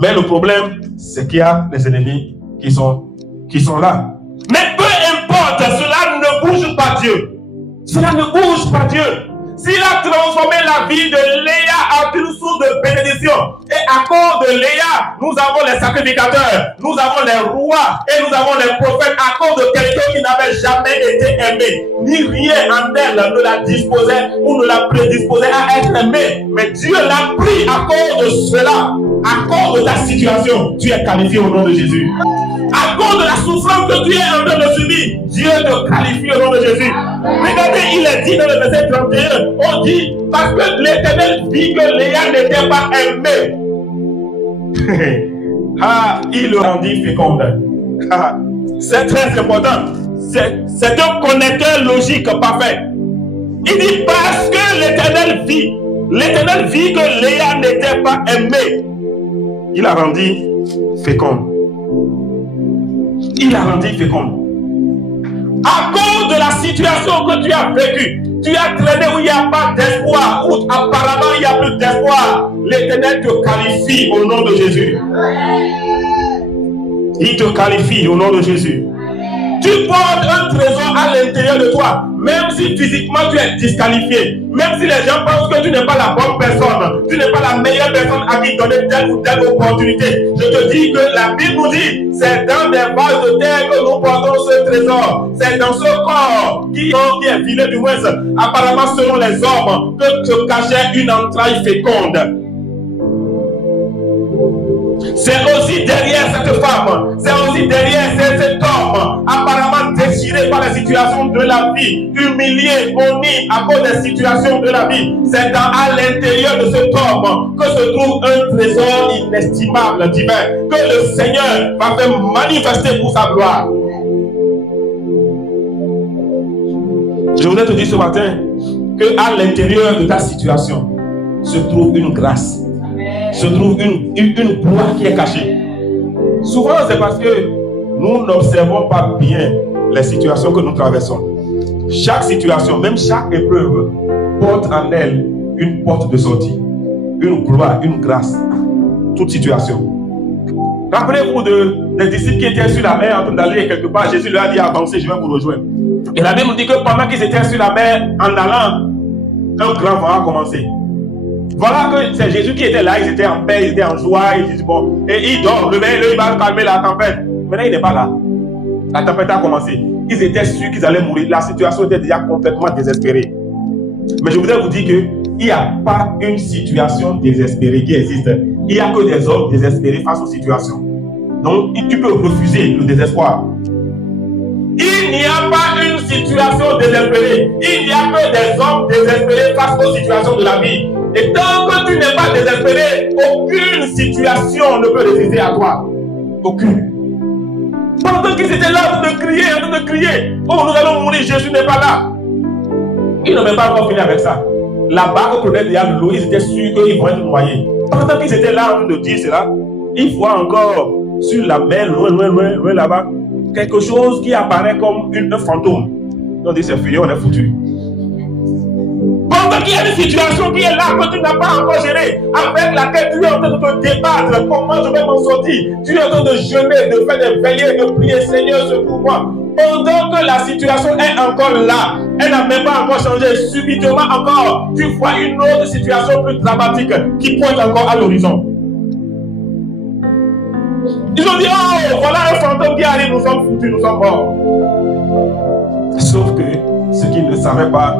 Mais le problème, c'est qu'il y a les ennemis qui sont qui sont là. Mais peu importe, cela ne bouge pas Dieu. Cela ne bouge pas Dieu. S'il a transformé la vie de Léa en une source de bénédiction, et à cause de Léa, nous avons les sacrificateurs, nous avons les rois et nous avons les prophètes, à cause de quelqu'un qui n'avait jamais été aimé, ni rien en elle ne la disposait ou ne la prédisposait à être aimé. Mais Dieu l'a pris à cause de cela, à cause de ta situation. Tu es qualifié au nom de Jésus. À cause de la souffrance que tu es en train de subir, Dieu te qualifie au nom de Jésus. Regardez, il est dit dans le verset 31, on dit, parce que l'Éternel vit que Léa n'était pas aimée. Il le rendit féconde. C'est très important. C'est un connecteur logique parfait. Il dit, parce que l'Éternel vit que Léa n'était pas aimée. Il a rendu féconde. Il a rendu féconde. À cause de la situation que tu as vécue, tu as traîné où il n'y a pas d'espoir, où apparemment il n'y a plus d'espoir. L'Éternel te qualifie au nom de Jésus. Il te qualifie au nom de Jésus. Tu portes un trésor à l'intérieur de toi, même si physiquement tu es disqualifié, même si les gens pensent que tu n'es pas la bonne personne, tu n'es pas la meilleure personne à qui donner telle ou telle opportunité. Je te dis que la Bible nous dit, c'est dans des vases de terre que nous portons ce trésor. C'est dans ce corps qui est filé du moins, apparemment selon les hommes, que se cachait une entraille féconde. C'est aussi derrière cette femme, c'est aussi derrière cet homme, apparemment déchiré par les situations de la vie, humilié, honni à cause des situations de la vie. C'est à l'intérieur de cet homme que se trouve un trésor inestimable divin, que le Seigneur va faire manifester pour sa gloire. Je voudrais te dire ce matin qu'à l'intérieur de ta situation se trouve une grâce. Se trouve une gloire qui est cachée. Souvent, c'est parce que nous n'observons pas bien les situations que nous traversons. Chaque situation, même chaque épreuve, porte en elle une porte de sortie, une gloire, une grâce. Toute situation. Rappelez-vous des disciples qui étaient sur la mer en train d'aller quelque part. Jésus leur a dit avancez, je vais vous rejoindre. Et la Bible nous dit que pendant qu'ils étaient sur la mer, en allant, un grand vent a commencé. Voilà que c'est Jésus qui était là, ils étaient en paix, ils étaient en joie, ils disent bon, et il dort, réveille-le, il va calmer la tempête. Maintenant il n'est pas là. La tempête a commencé. Ils étaient sûrs qu'ils allaient mourir. La situation était déjà complètement désespérée. Mais je voudrais vous dire qu'il n'y a pas une situation désespérée qui existe. Il n'y a que des hommes désespérés face aux situations. Donc tu peux refuser le désespoir. Il n'y a pas une situation désespérée. Il n'y a que des hommes désespérés face aux situations de la vie. Et tant que tu n'es pas désespéré, aucune situation ne peut résister à toi. Aucune. Pendant qu'ils étaient là en train de crier, oh nous allons mourir, Jésus n'est pas là. Ils n'ont même pas encore fini avec ça. La barque prenait déjà de l'eau, ils étaient sûrs qu'ils vont être noyés. Pendant qu'ils étaient là en train de dire cela, ils voient encore sur la mer, loin là-bas, quelque chose qui apparaît comme un fantôme. On dit c'est fini, on est foutu. Pendant qu'il y a une situation qui est là que tu n'as pas encore gérée, avec laquelle tu es en train de te débattre, comment je vais m'en sortir? Tu es en train de jeûner, de faire des veillées, de prier, Seigneur, secours-moi. Pendant que la situation est encore là, elle n'a même pas encore changé, subitement encore, tu vois une autre situation plus dramatique qui pointe encore à l'horizon. Ils ont dit, oh, voilà un fantôme qui arrive, nous sommes foutus, nous sommes morts. Sauf que ce qu'ils ne savaient pas,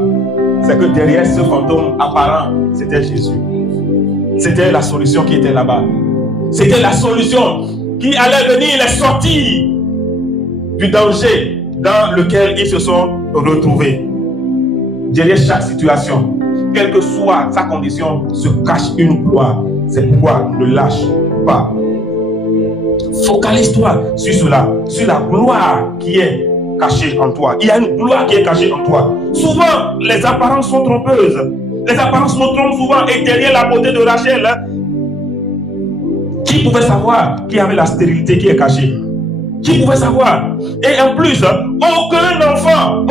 c'est que derrière ce fantôme apparent, c'était Jésus. C'était la solution qui était là-bas. C'était la solution qui allait venir les sortir du danger dans lequel ils se sont retrouvés. Derrière chaque situation, quelle que soit sa condition, se cache une gloire. C'est pourquoi ne lâche pas. Focalise-toi sur cela, sur la gloire qui est cachée en toi. Il y a une gloire qui est cachée en toi. Souvent, les apparences sont trompeuses. Les apparences nous trompent souvent. Et derrière la beauté de Rachel, qui pouvait savoir qu'il y avait la stérilité qui est cachée? Qui pouvait savoir? Et en plus, aucun enfant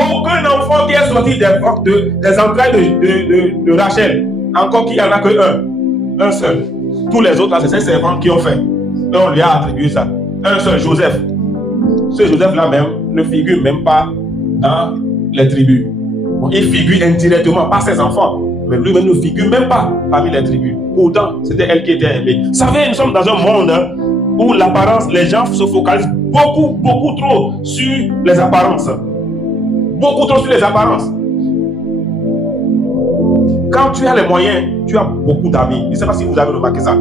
qui est sorti des entrailles de Rachel, encore qu'il n'y en a que un seul. Tous les autres, là, c'est ces servants qui ont fait. Et on lui a attribué ça. Un seul, Joseph. ce Joseph-là même ne figure même pas dans les tribus. Bon, il figure indirectement par ses enfants, mais lui-même ne figure même pas parmi les tribus. Pourtant, c'était elle qui était aimée. Vous savez, nous sommes dans un monde où l'apparence, les gens se focalisent beaucoup trop sur les apparences. Beaucoup trop sur les apparences. Quand tu as les moyens, tu as beaucoup d'amis. Je ne sais pas si vous avez remarqué ça.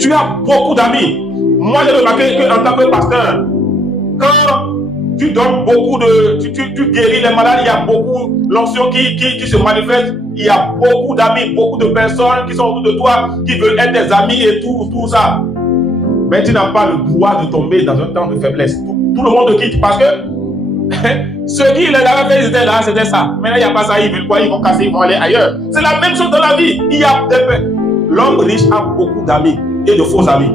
Tu as beaucoup d'amis. Moi, j'ai remarqué qu'en tant que pasteur, quand tu donnes beaucoup de... Tu guéris les malades, il y a beaucoup l'onction qui se manifeste. Il y a beaucoup d'amis, beaucoup de personnes qui sont autour de toi, qui veulent être tes amis et tout ça. Mais tu n'as pas le droit de tomber dans un temps de faiblesse. Tout le monde te quitte parce que ceux qui avaient fait, ils étaient là, c'était ça. Maintenant, il n'y a pas ça, ils veulent quoi? Ils vont casser, ils vont aller ailleurs. C'est la même chose dans la vie. L'homme riche a beaucoup d'amis et de faux amis.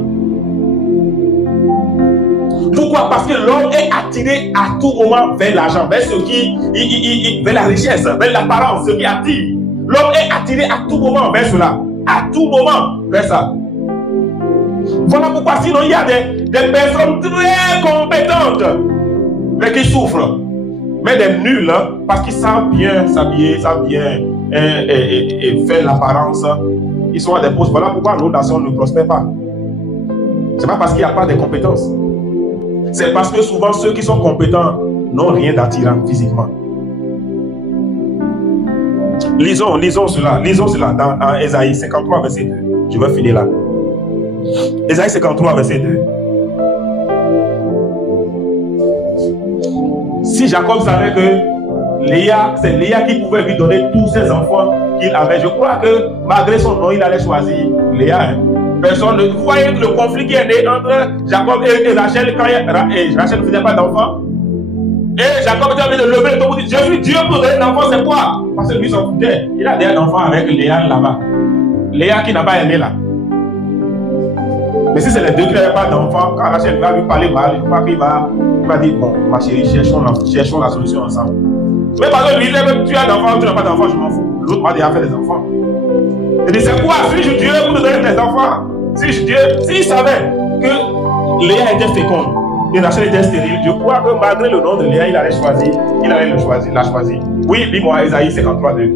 Pourquoi? Parce que l'homme est attiré à tout moment vers l'argent, vers ce qui, vers la richesse, vers l'apparence, ce qui attire. L'homme est attiré à tout moment vers cela. À tout moment vers ça. Voilà pourquoi sinon il y a des personnes très compétentes, mais qui souffrent. Mais des nuls, parce qu'ils savent bien s'habiller, savent bien et faire l'apparence. Ils sont à des postes. Voilà pourquoi nos nations ne prospèrent pas. Ce n'est pas parce qu'il n'y a pas de compétences. C'est parce que souvent ceux qui sont compétents n'ont rien d'attirant physiquement. Lisons cela dans Ésaïe 53, verset 2. Je vais finir là. Ésaïe 53, verset 2. Si Jacob savait que c'est Léa qui pouvait lui donner tous ses enfants qu'il avait, je crois que malgré son nom, il allait choisir Léa. Hein. Personne ne... Vous voyez le conflit qui est né entre Jacob et Rachel quand Rachel ne faisait pas d'enfant. Et Jacob était obligé de lever le dos pour dire, je suis Dieu pour donner un enfant, c'est quoi? Parce que lui s'en foutait. Il a déjà un enfant avec Léa là-bas. Léa qui n'a pas aimé là. Mais si c'est les deux qui n'avaient pas d'enfant, quand Rachel va lui parler mal, je crois qu'il va dire, bon, ma chérie, cherchons la solution ensemble. Mais parce que lui, tu as d'enfant, tu n'as pas d'enfant, je m'en fous. L'autre m'a déjà fait des enfants. Il dit, c'est quoi? Suis-je Dieu pour nous donner des enfants? Suis-je Dieu? S'il savait que Léa était féconde et Rachel était stérile, je crois que malgré le nom de Léa, il allait le choisir. Oui, dis-moi, Ésaïe 53, 2.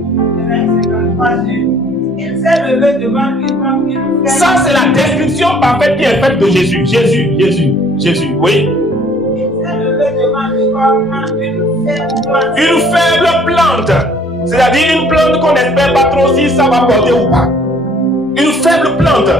Il s'est levé devant lui comme une ça, c'est la description parfaite qui est faite de Jésus. Jésus, oui. Il s'est levé devant lui comme une faible plante. Une faible plante. C'est-à-dire une plante qu'on n'espère pas trop si ça va porter ou pas. Une faible plante.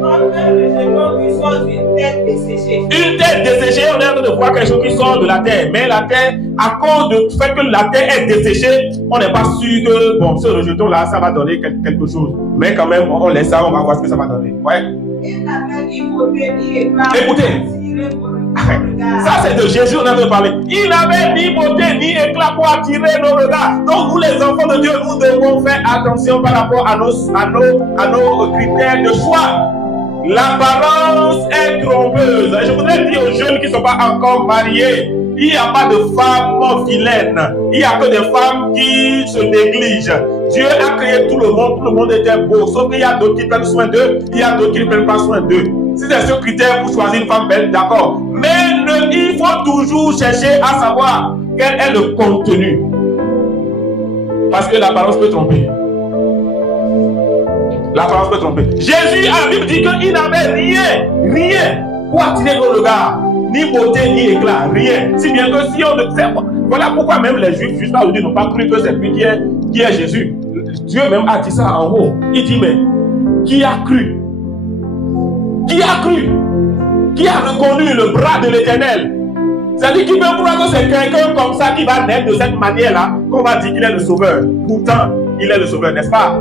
Comme un rejeton qui sort d'une tête desséchée. Une tête desséchée, on est en train de voir quelque chose qui sort de la terre. Mais la terre, à cause du fait que la terre est desséchée, on n'est pas sûr que bon, ce rejeton-là, ça va donner quelque chose. Mais quand même, on laisse ça, on va voir ce que ça va donner. Ouais. Il n'avait ni beauté ni éclat. Écoutez. Ça, c'est de Jésus, on a de parler. Il n'avait ni beauté ni éclat pour attirer nos regards. Donc, nous, les enfants de Dieu, nous devons faire attention par rapport à nos critères de choix. L'apparence est trompeuse. Je voudrais dire aux jeunes qui ne sont pas encore mariés, il n'y a pas de femmes vilaines. Il n'y a que des femmes qui se négligent. Dieu a créé tout le monde était beau. Sauf qu'il y a d'autres qui prennent soin d'eux, il y a d'autres qui ne prennent pas soin d'eux. Si c'est ce critère pour choisir une femme belle, d'accord. Mais il faut toujours chercher à savoir quel est le contenu. Parce que l'apparence peut tromper. L'apparence peut tromper. Jésus, à la Bible, dit qu'il n'avait rien pour attirer nos regards. Ni beauté, ni éclat, rien. Si bien que si on ne sait pas. Voilà pourquoi même les Juifs, juste aujourd'hui, n'ont pas cru que c'est lui qui est Jésus. Dieu même a dit ça en haut. Il dit, mais qui a cru? Qui a cru? Qui a reconnu le bras de l'Éternel? C'est-à-dire qu'il peut croire que c'est quelqu'un comme ça qui va naître de cette manière-là, qu'on va dire qu'il est le sauveur. Pourtant, il est le sauveur, n'est-ce pas?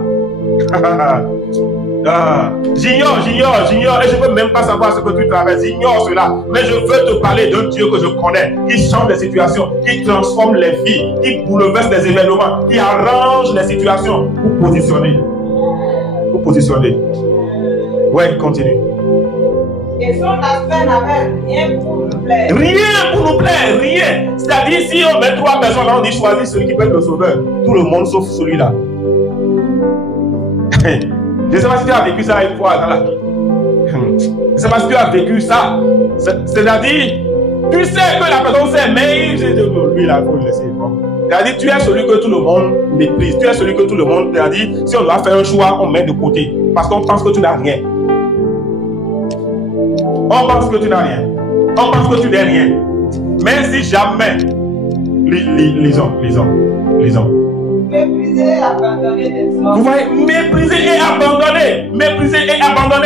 J'ignore, et je ne veux même pas savoir ce que tu traverses. J'ignore cela, mais je veux te parler d'un Dieu que je connais, qui change les situations, qui transforme les vies, qui bouleverse les événements, qui arrange les situations pour positionner. Ouais, continue. Et son aspect n'avait rien pour nous plaire. Rien pour nous plaire, rien. C'est-à-dire, si on met 3 personnes là, on dit choisis celui qui peut être le sauveur. Tout le monde sauf celui-là. Je ne sais pas si tu as vécu ça une fois dans la vie. Je ne sais pas si tu as vécu ça. C'est-à-dire, Tu sais que la personne sait, mais lui, là, il faut le laisser. C'est-à-dire, tu es celui que tout le monde méprise. Tu es celui que tout le monde, c'est-à-dire, si on doit faire un choix, on met de côté. Parce qu'on pense que tu n'as rien. On pense que tu n'as rien. On pense que tu n'es rien. Mais si jamais, lisons. Mépriser et abandonner des hommes. Vous voyez, mépriser et abandonner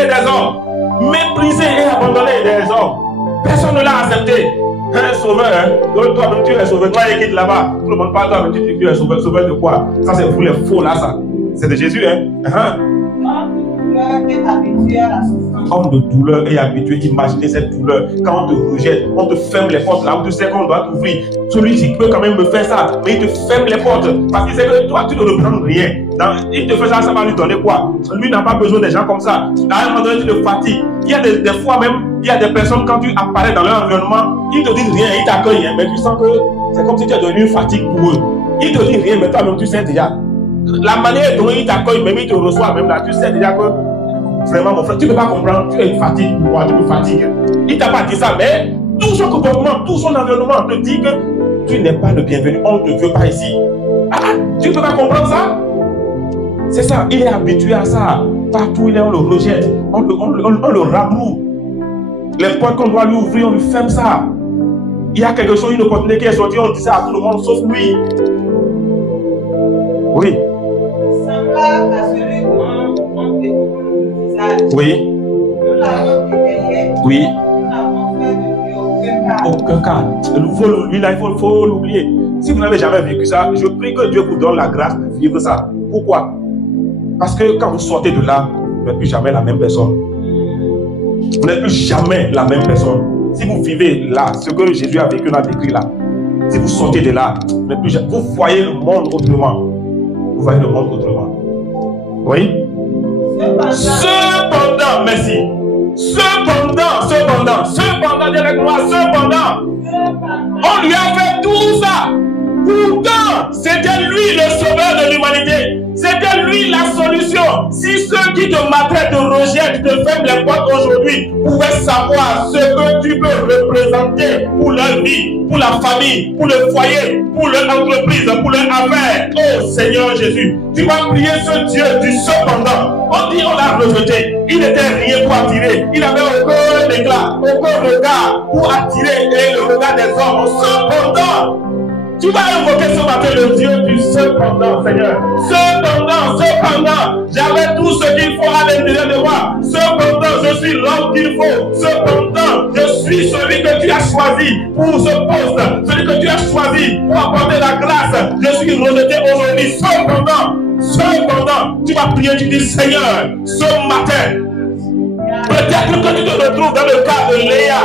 des hommes. Mépriser et abandonner des hommes. Personne ne l'a accepté. Un sauveur, hein? Donc toi-même tu es sauveur, toi qui es là-bas, tout le monde parle toi-même, tu dis que tu es sauveur, sauveur de quoi? Ça c'est pour les faux là, ça. C'est de Jésus, hein? Homme de douleur et habitué, imaginez cette douleur. Quand on te rejette, on te ferme les portes là où tu sais qu'on doit t'ouvrir. Celui-ci peut quand même me faire ça, mais il te ferme les portes parce qu'il sait que toi tu ne reprends rien. Il te fait ça, ça va lui donner quoi? Lui n'a pas besoin des gens comme ça. À un moment donné, tu le fatigues. Il y a des fois même, il y a des personnes quand tu apparais dans leur environnement, ils te disent rien, ils t'accueillent, mais tu sens que c'est comme si tu as devenu une fatigue pour eux. Ils te disent rien, mais toi-même tu sais déjà. La manière dont ils t'accueillent, même ils te reçoivent, même là, tu sais déjà que vraiment mon frère, tu ne peux pas comprendre, tu es une fatigue pour moi, tu me fatigues. Il t'a pas dit ça, mais tout son comportement, tout son environnement te dit que tu n'es pas le bienvenu, on ne te veut pas ici. Ah, tu ne peux pas comprendre ça? C'est ça, il est habitué à ça. Partout il est, on le rejette, on le rabroue. Les portes qu'on doit lui ouvrir, on lui ferme ça. Il y a quelque chose, une opportunité qui est sortie, on dit ça à tout le monde, sauf lui. Oui. Semblable à celui qu'on découvre le visage. Oui. Nous l'avons détaillé. Oui. Nous n'avons fait de lui aucun cas. Lui là, il faut l'oublier. Si vous n'avez jamais vécu ça, je prie que Dieu vous donne la grâce de vivre ça. Pourquoi? Parce que quand vous sortez de là, vous n'êtes plus jamais la même personne. Vous n'êtes plus jamais la même personne. Si vous vivez là, ce que Jésus a vécu, on a décrit là, si vous sortez de là, vous voyez le monde autrement. Vous voyez le monde autrement. Oui? Cependant, merci. Cependant, dis avec moi, cependant, on lui a fait tout ça. Pourtant, c'était lui le sauveur de l'humanité. C'était lui la solution. Si ceux qui te maltraitent, te rejettent, te ferment les portes aujourd'hui pouvaient savoir ce que tu peux représenter pour leur vie, pour la famille, pour le foyer, pour leur entreprise, pour leur affaire. Oh Seigneur Jésus, tu vas prier ce Dieu du cependant. On dit on l'a rejeté. Il n'était rien pour attirer. Il n'avait aucun éclat, aucun regard pour attirer le regard des hommes. Cependant, tu vas invoquer ce matin le Dieu du cependant, Seigneur. Cependant, j'avais tout ce qu'il faut à l'intérieur de moi. Cependant, je suis l'homme qu'il faut. Cependant, je suis celui que tu as choisi pour ce poste. Celui que tu as choisi pour apporter la grâce. Je suis rejeté aujourd'hui. Cependant, tu vas prier, tu dis Seigneur, ce matin, peut-être que tu te retrouves dans le cas de Léa,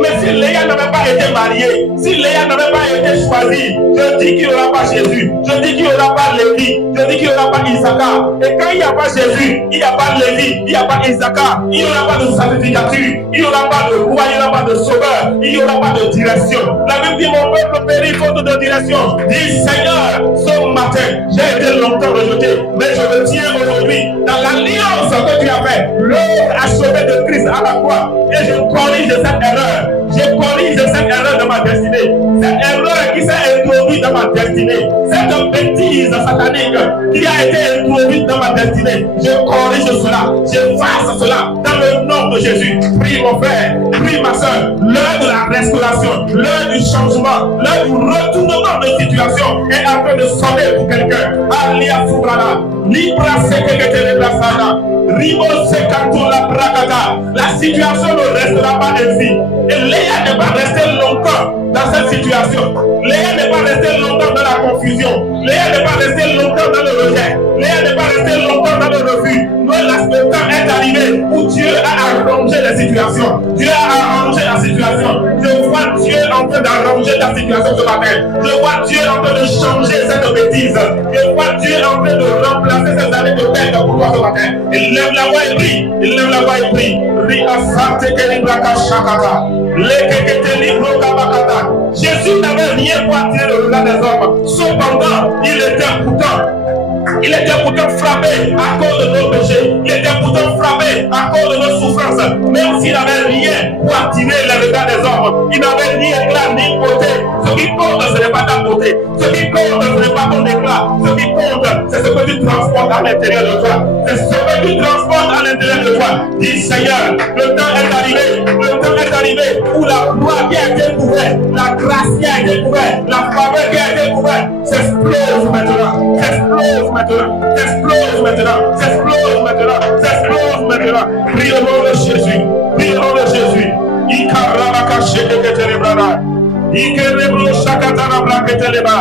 mais si Léa n'avait pas été mariée, si Léa n'avait pas été choisie, je dis qu'il n'y aura pas Jésus, je dis qu'il n'y aura pas Lévi, je dis qu'il n'y aura pas Isaac. Et quand il n'y a pas Jésus, il n'y a pas Lévi, il n'y a pas Isaac, il n'y aura pas de sacrificature, il n'y aura pas de roi, il n'y aura pas de sauveur, il n'y aura pas de direction. La Bible dit mon peuple périt faute de direction. Dis Seigneur, ce matin, j'ai été longtemps rejeté, mais je me tiens aujourd'hui dans l'alliance que tu as faite. L'œuvre a sauvé de Christ à la croix et je corrige cette erreur. Je corrige cette erreur de ma destinée. Cette erreur qui s'est introduite dans ma destinée. Cette bêtise satanique qui a été introduite dans ma destinée. Je corrige cela. J'efface cela dans le nom de Jésus. Prie mon frère, prie ma soeur. L'heure de la restauration, l'heure du changement, l'heure du retournement de situation est en train de sonner pour quelqu'un. Alia Fubrala, Libra Sekekete Brasada, Rimo Sekato la Brakata. La situation ne restera pas ainsi. Et Léa n'est pas restée longtemps dans cette situation. Léa n'est pas restée longtemps dans la confusion. Léa n'est pas restée longtemps dans le rejet. Léa n'est pas restée longtemps dans le refus. Mais le temps est arrivé où Dieu a arrangé la situation. Dieu a arrangé la situation. Je vois Dieu en train d'arranger la situation ce matin. Je vois Dieu en train de changer cette bêtise. Je vois Dieu en train de remplacer ces années de peine pour toi ce matin. Il lève la voix et prie. Il lève la voix et prie. Jésus n'avait rien pour attirer le regard des hommes. Cependant, il était pourtant frappé à cause de nos péchés. Il était pourtant frappé à cause de nos souffrances. Même s'il n'avait rien pour attirer le regard des hommes, il n'avait ni éclat, ni beauté. Ce qui compte, ce n'est pas ta beauté. Ce qui compte, ce n'est pas ton éclat. Ce qui compte, c'est ce que tu transportes à l'intérieur de toi. C'est ce que tu transportes à l'intérieur de toi. Dis Seigneur, le temps est arrivé. Le temps est arrivé où la gloire qui a été couverte, la grâce qui a été couverte, la faveur qui a été couverte, s'explose maintenant. S'explose maintenant. S'explose maintenant. S'explose maintenant. S'explose maintenant. Prie au nom de Jésus. Prie au nom de Jésus. Ikarabaka shekete lebrada. Ikerebro shakatana blakete leba.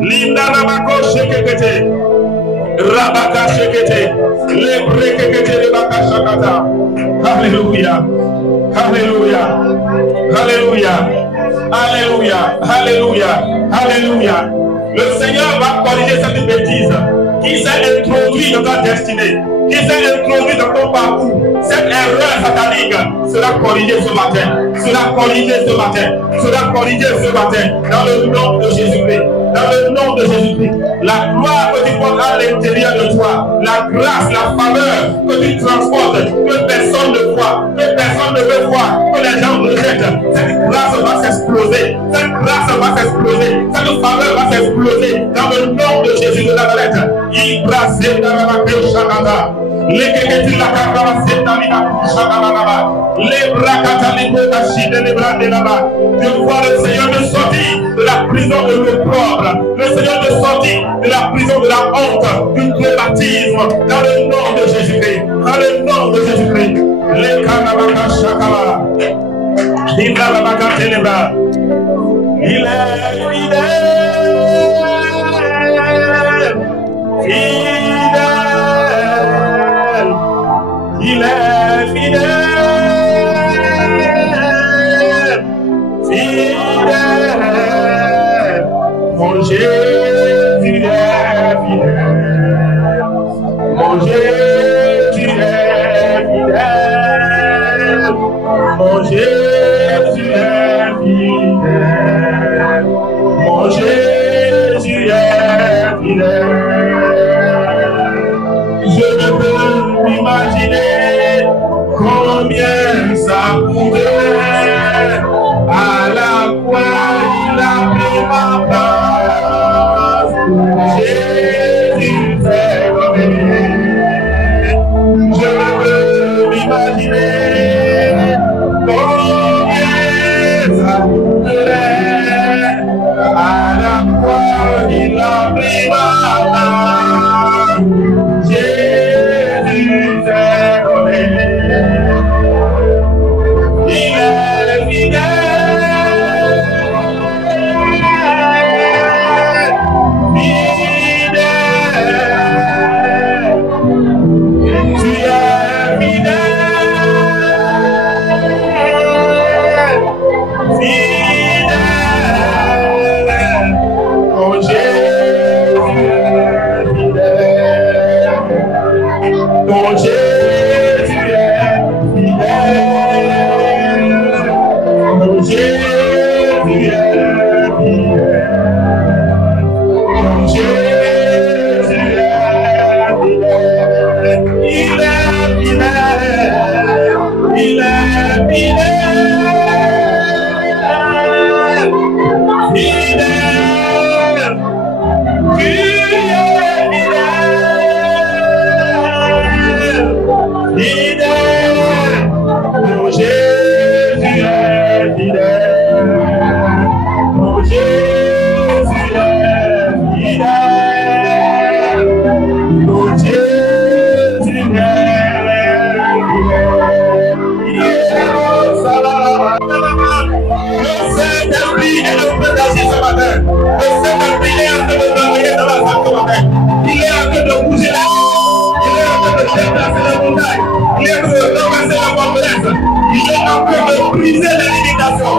Linda namako shekete. Rabaka shekete. Lebrekete lebaka shakata. Alléluia. Alléluia. Alléluia. Alléluia. Alléluia. Alléluia. Le Seigneur va corriger cette bêtise qui s'est introduite dans ta destinée, qui s'est introduite dans ton parcours. Cette erreur satanique sera corrigée ce matin. Sera corrigée ce matin. Sera corrigée ce matin. Dans le nom de Jésus-Christ. Dans le nom de Jésus-Christ. La gloire que tu portes à l'intérieur de toi, la grâce, la faveur que tu transportes, que personne ne voit, que personne ne veut voir, que les gens rejettent, cette grâce va s'exploser. Cette grâce va s'exploser. Cette faveur va s'exploser. Dans le nom de Jésus de Nazareth. Ibrasé dans la Shakata. Les la carava les bracata les botachi de les brades là-bas. Je vois le Seigneur de sortir de la prison de l'opprobre, le Seigneur de sortir de la prison de la honte, du baptisme, dans le nom de Jésus-Christ. Dans le nom de Jésus-Christ. Les caravaca chakala. Il a la vaca ténébra. Il est fidèle. Fidèle. Il est fidèle, fidèle, mon Jésus est fidèle, mon Jésus est fidèle, mon Jésus est fidèle, mon Jésus est fidèle. Je ne peux m'imaginer combien ça pouvait. À la fois il a pris ma place. Jésus s'est donné. Je ne peux m'imaginer combien ça pouvait. À la fois il a pris ma place. Jésus s'est donné. Il est fidèle. Fidèle. Tu es fidèle. Fidèle. Oh Jésus est fidèle. Mon Jésus est fidèle. Mon Jésus est fidèle. Mon Jésus est fidèle. Il est fidèle. Il est fidèle. Fidèle. Tu es fidèle. Fidèle, mon Jésus est fidèle, mon Jésus est fidèle, mon Jésus est fidèle. Le Saint-Esprit est en train d'agir ce matin. Le Saint-Esprit est en train de travailler dans la salle ce matin. Il est en train de bouger la de déplacer la montagne, il est en train de ramasser la forteresse, il est en train de briser les limitations.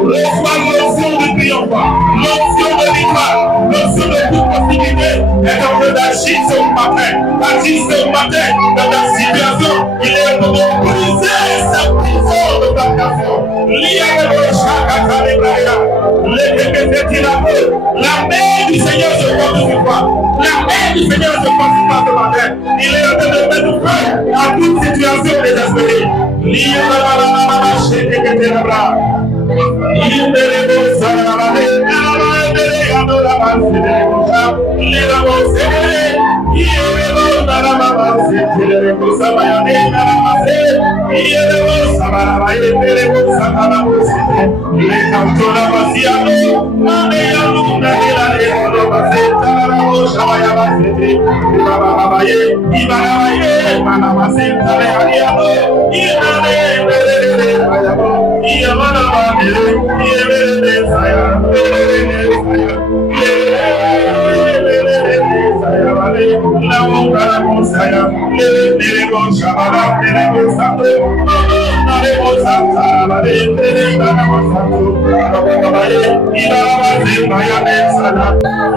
Reçois l'onction de triomphe, l'onction de victoire, l'onction de toute possibilité est en train d'agir ce matin, agir ce matin dans ta situation. Il est en train de briser sa prison de plantation. La main du Seigneur se porte sur toi. La main du Seigneur se porte sur toi ce matin. Il est en train de mettre fin à toute situation désespérée.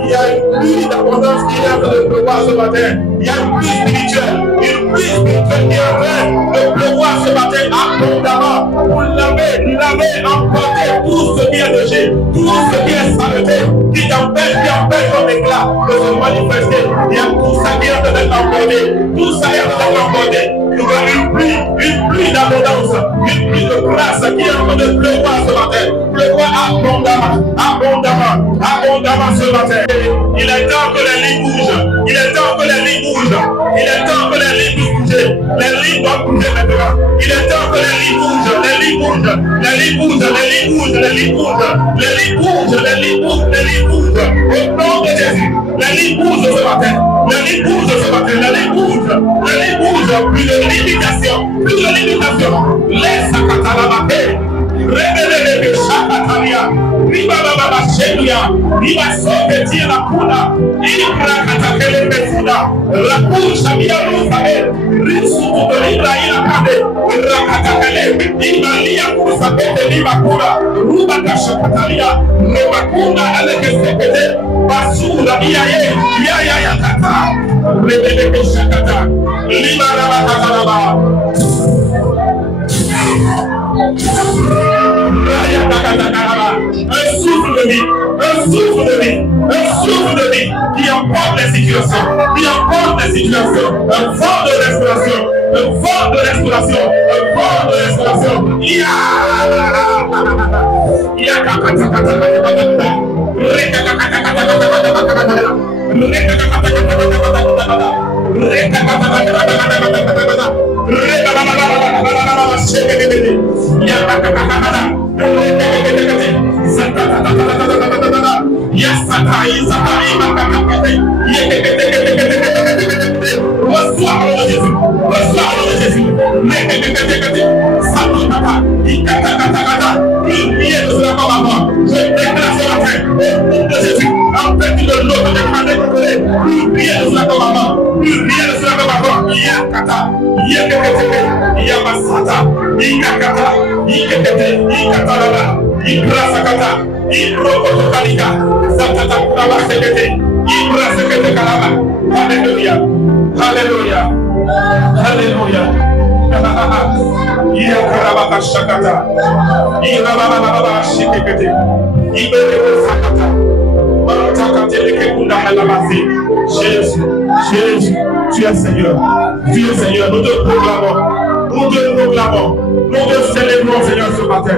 Il y a une pluie d'abondance qui est en train de pleuvoir ce matin. Il y a une pluie spirituelle qui est en train de pleuvoir ce matin abondamment pour laver, emporter tout ce qui est rejet, tout ce qui est saleté, qui empêche ton éclat de se manifester. Il y a tout ça qui est en train d'être emporté, tout ça est en train d'être emporté. Il y aura une pluie d'abondance, une pluie de grâce qui est en train de pleuvoir ce matin. Pleuvoir abondamment ce matin. Il est temps que les lignes bougent. Il est temps que les lignes bougent. Il est temps que les lignes bougent. Les lignes doivent bouger maintenant. Il est temps que les lignes bougent. Les lignes bougent. Les lignes bougent. Les lignes bougent. Les lignes bougent. Les lignes bougent. Les lignes bougent. Les lignes bougent. Au nom de Jésus. Les lignes bougent ce matin. Les lignes bougent ce matin. Les lignes bougent. Les lignes bougent. Plus de limitation. Plus de limitation. Laisse à Katalabate. Révélez-les Shakatalia. Riba Baba Shelia. Riba Soketia la Kuna. Ibra Katakele Mesina. Rakun Shamia Rusae. Risu Libra Ilakade. Rakatakele. Ibalia Kusakete Libakura. Ruba Kashakatalia. Rebakuna Alekesekete. Basura Iaye. Yaya Yakata. Révélez-les Shakata. Liba Raba Katalaba. Un souffle de vie, un souffle de vie, un souffle de vie qui emporte les situations, qui emporte les situations, un vent de restauration, un vent de restauration, un vent de restauration. Alléluia. Alléluia. Alléluia. Jésus, Jésus, tu es Seigneur. Tu es Seigneur. Nous te proclamons. Nous te proclamons. Nous te célébrons, Seigneur, ce matin.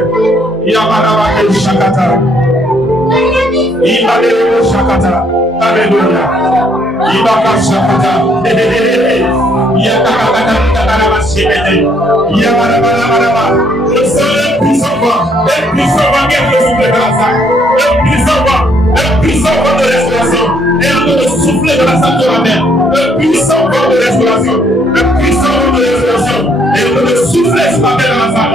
Alléluia. Je sens un puissant vent qui est soufflé dans la salle. Un puissant vent de restauration. Et on peut souffler dans la salle de la mer. Un puissant vent de restauration. Un puissant vent de restauration. Et on peut souffler ce matin dans la salle.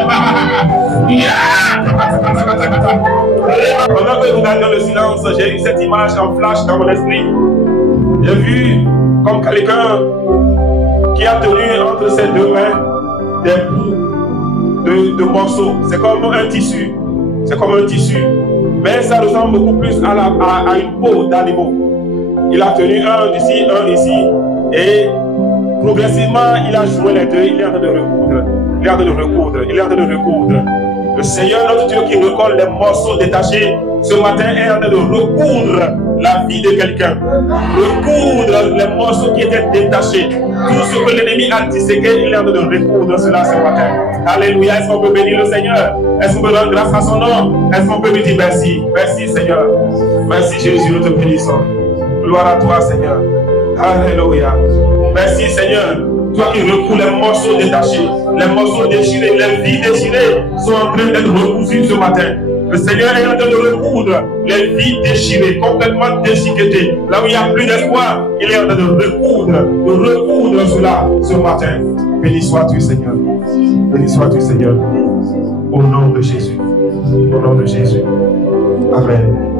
Pendant que nous gardions le silence, j'ai eu cette image en flash dans mon esprit. J'ai vu comme quelqu'un qui a tenu entre ses deux mains des bouts de morceaux. C'est comme un tissu. C'est comme un tissu. Mais ça ressemble beaucoup plus à une peau d'animaux. Il a tenu un ici, un ici. Et progressivement, il a joué les deux. Il est en train de recoudre. Il est en train de recoudre. Il est en train de recoudre. Le Seigneur, notre Dieu, qui recolle les morceaux détachés, ce matin est en train de recoudre la vie de quelqu'un. Recoudre les morceaux qui étaient détachés. Tout ce que l'ennemi a disséqué, il est en train de recoudre cela ce matin. Alléluia. Est-ce qu'on peut bénir le Seigneur? Est-ce qu'on peut rendre grâce à son nom? Est-ce qu'on peut lui dire merci? Merci Seigneur. Merci Jésus, nous te bénissons. Gloire à toi Seigneur. Alléluia. Merci Seigneur. Toi qui recours les morceaux détachés, les morceaux déchirés, les vies déchirées sont en train d'être recousues ce matin. Le Seigneur est en train de recoudre les vies déchirées, complètement déchiquetées. Là où il n'y a plus d'espoir, il est en train de recoudre cela ce matin. Béni sois-tu Seigneur. Béni sois-tu Seigneur. Au nom de Jésus. Au nom de Jésus. Amen.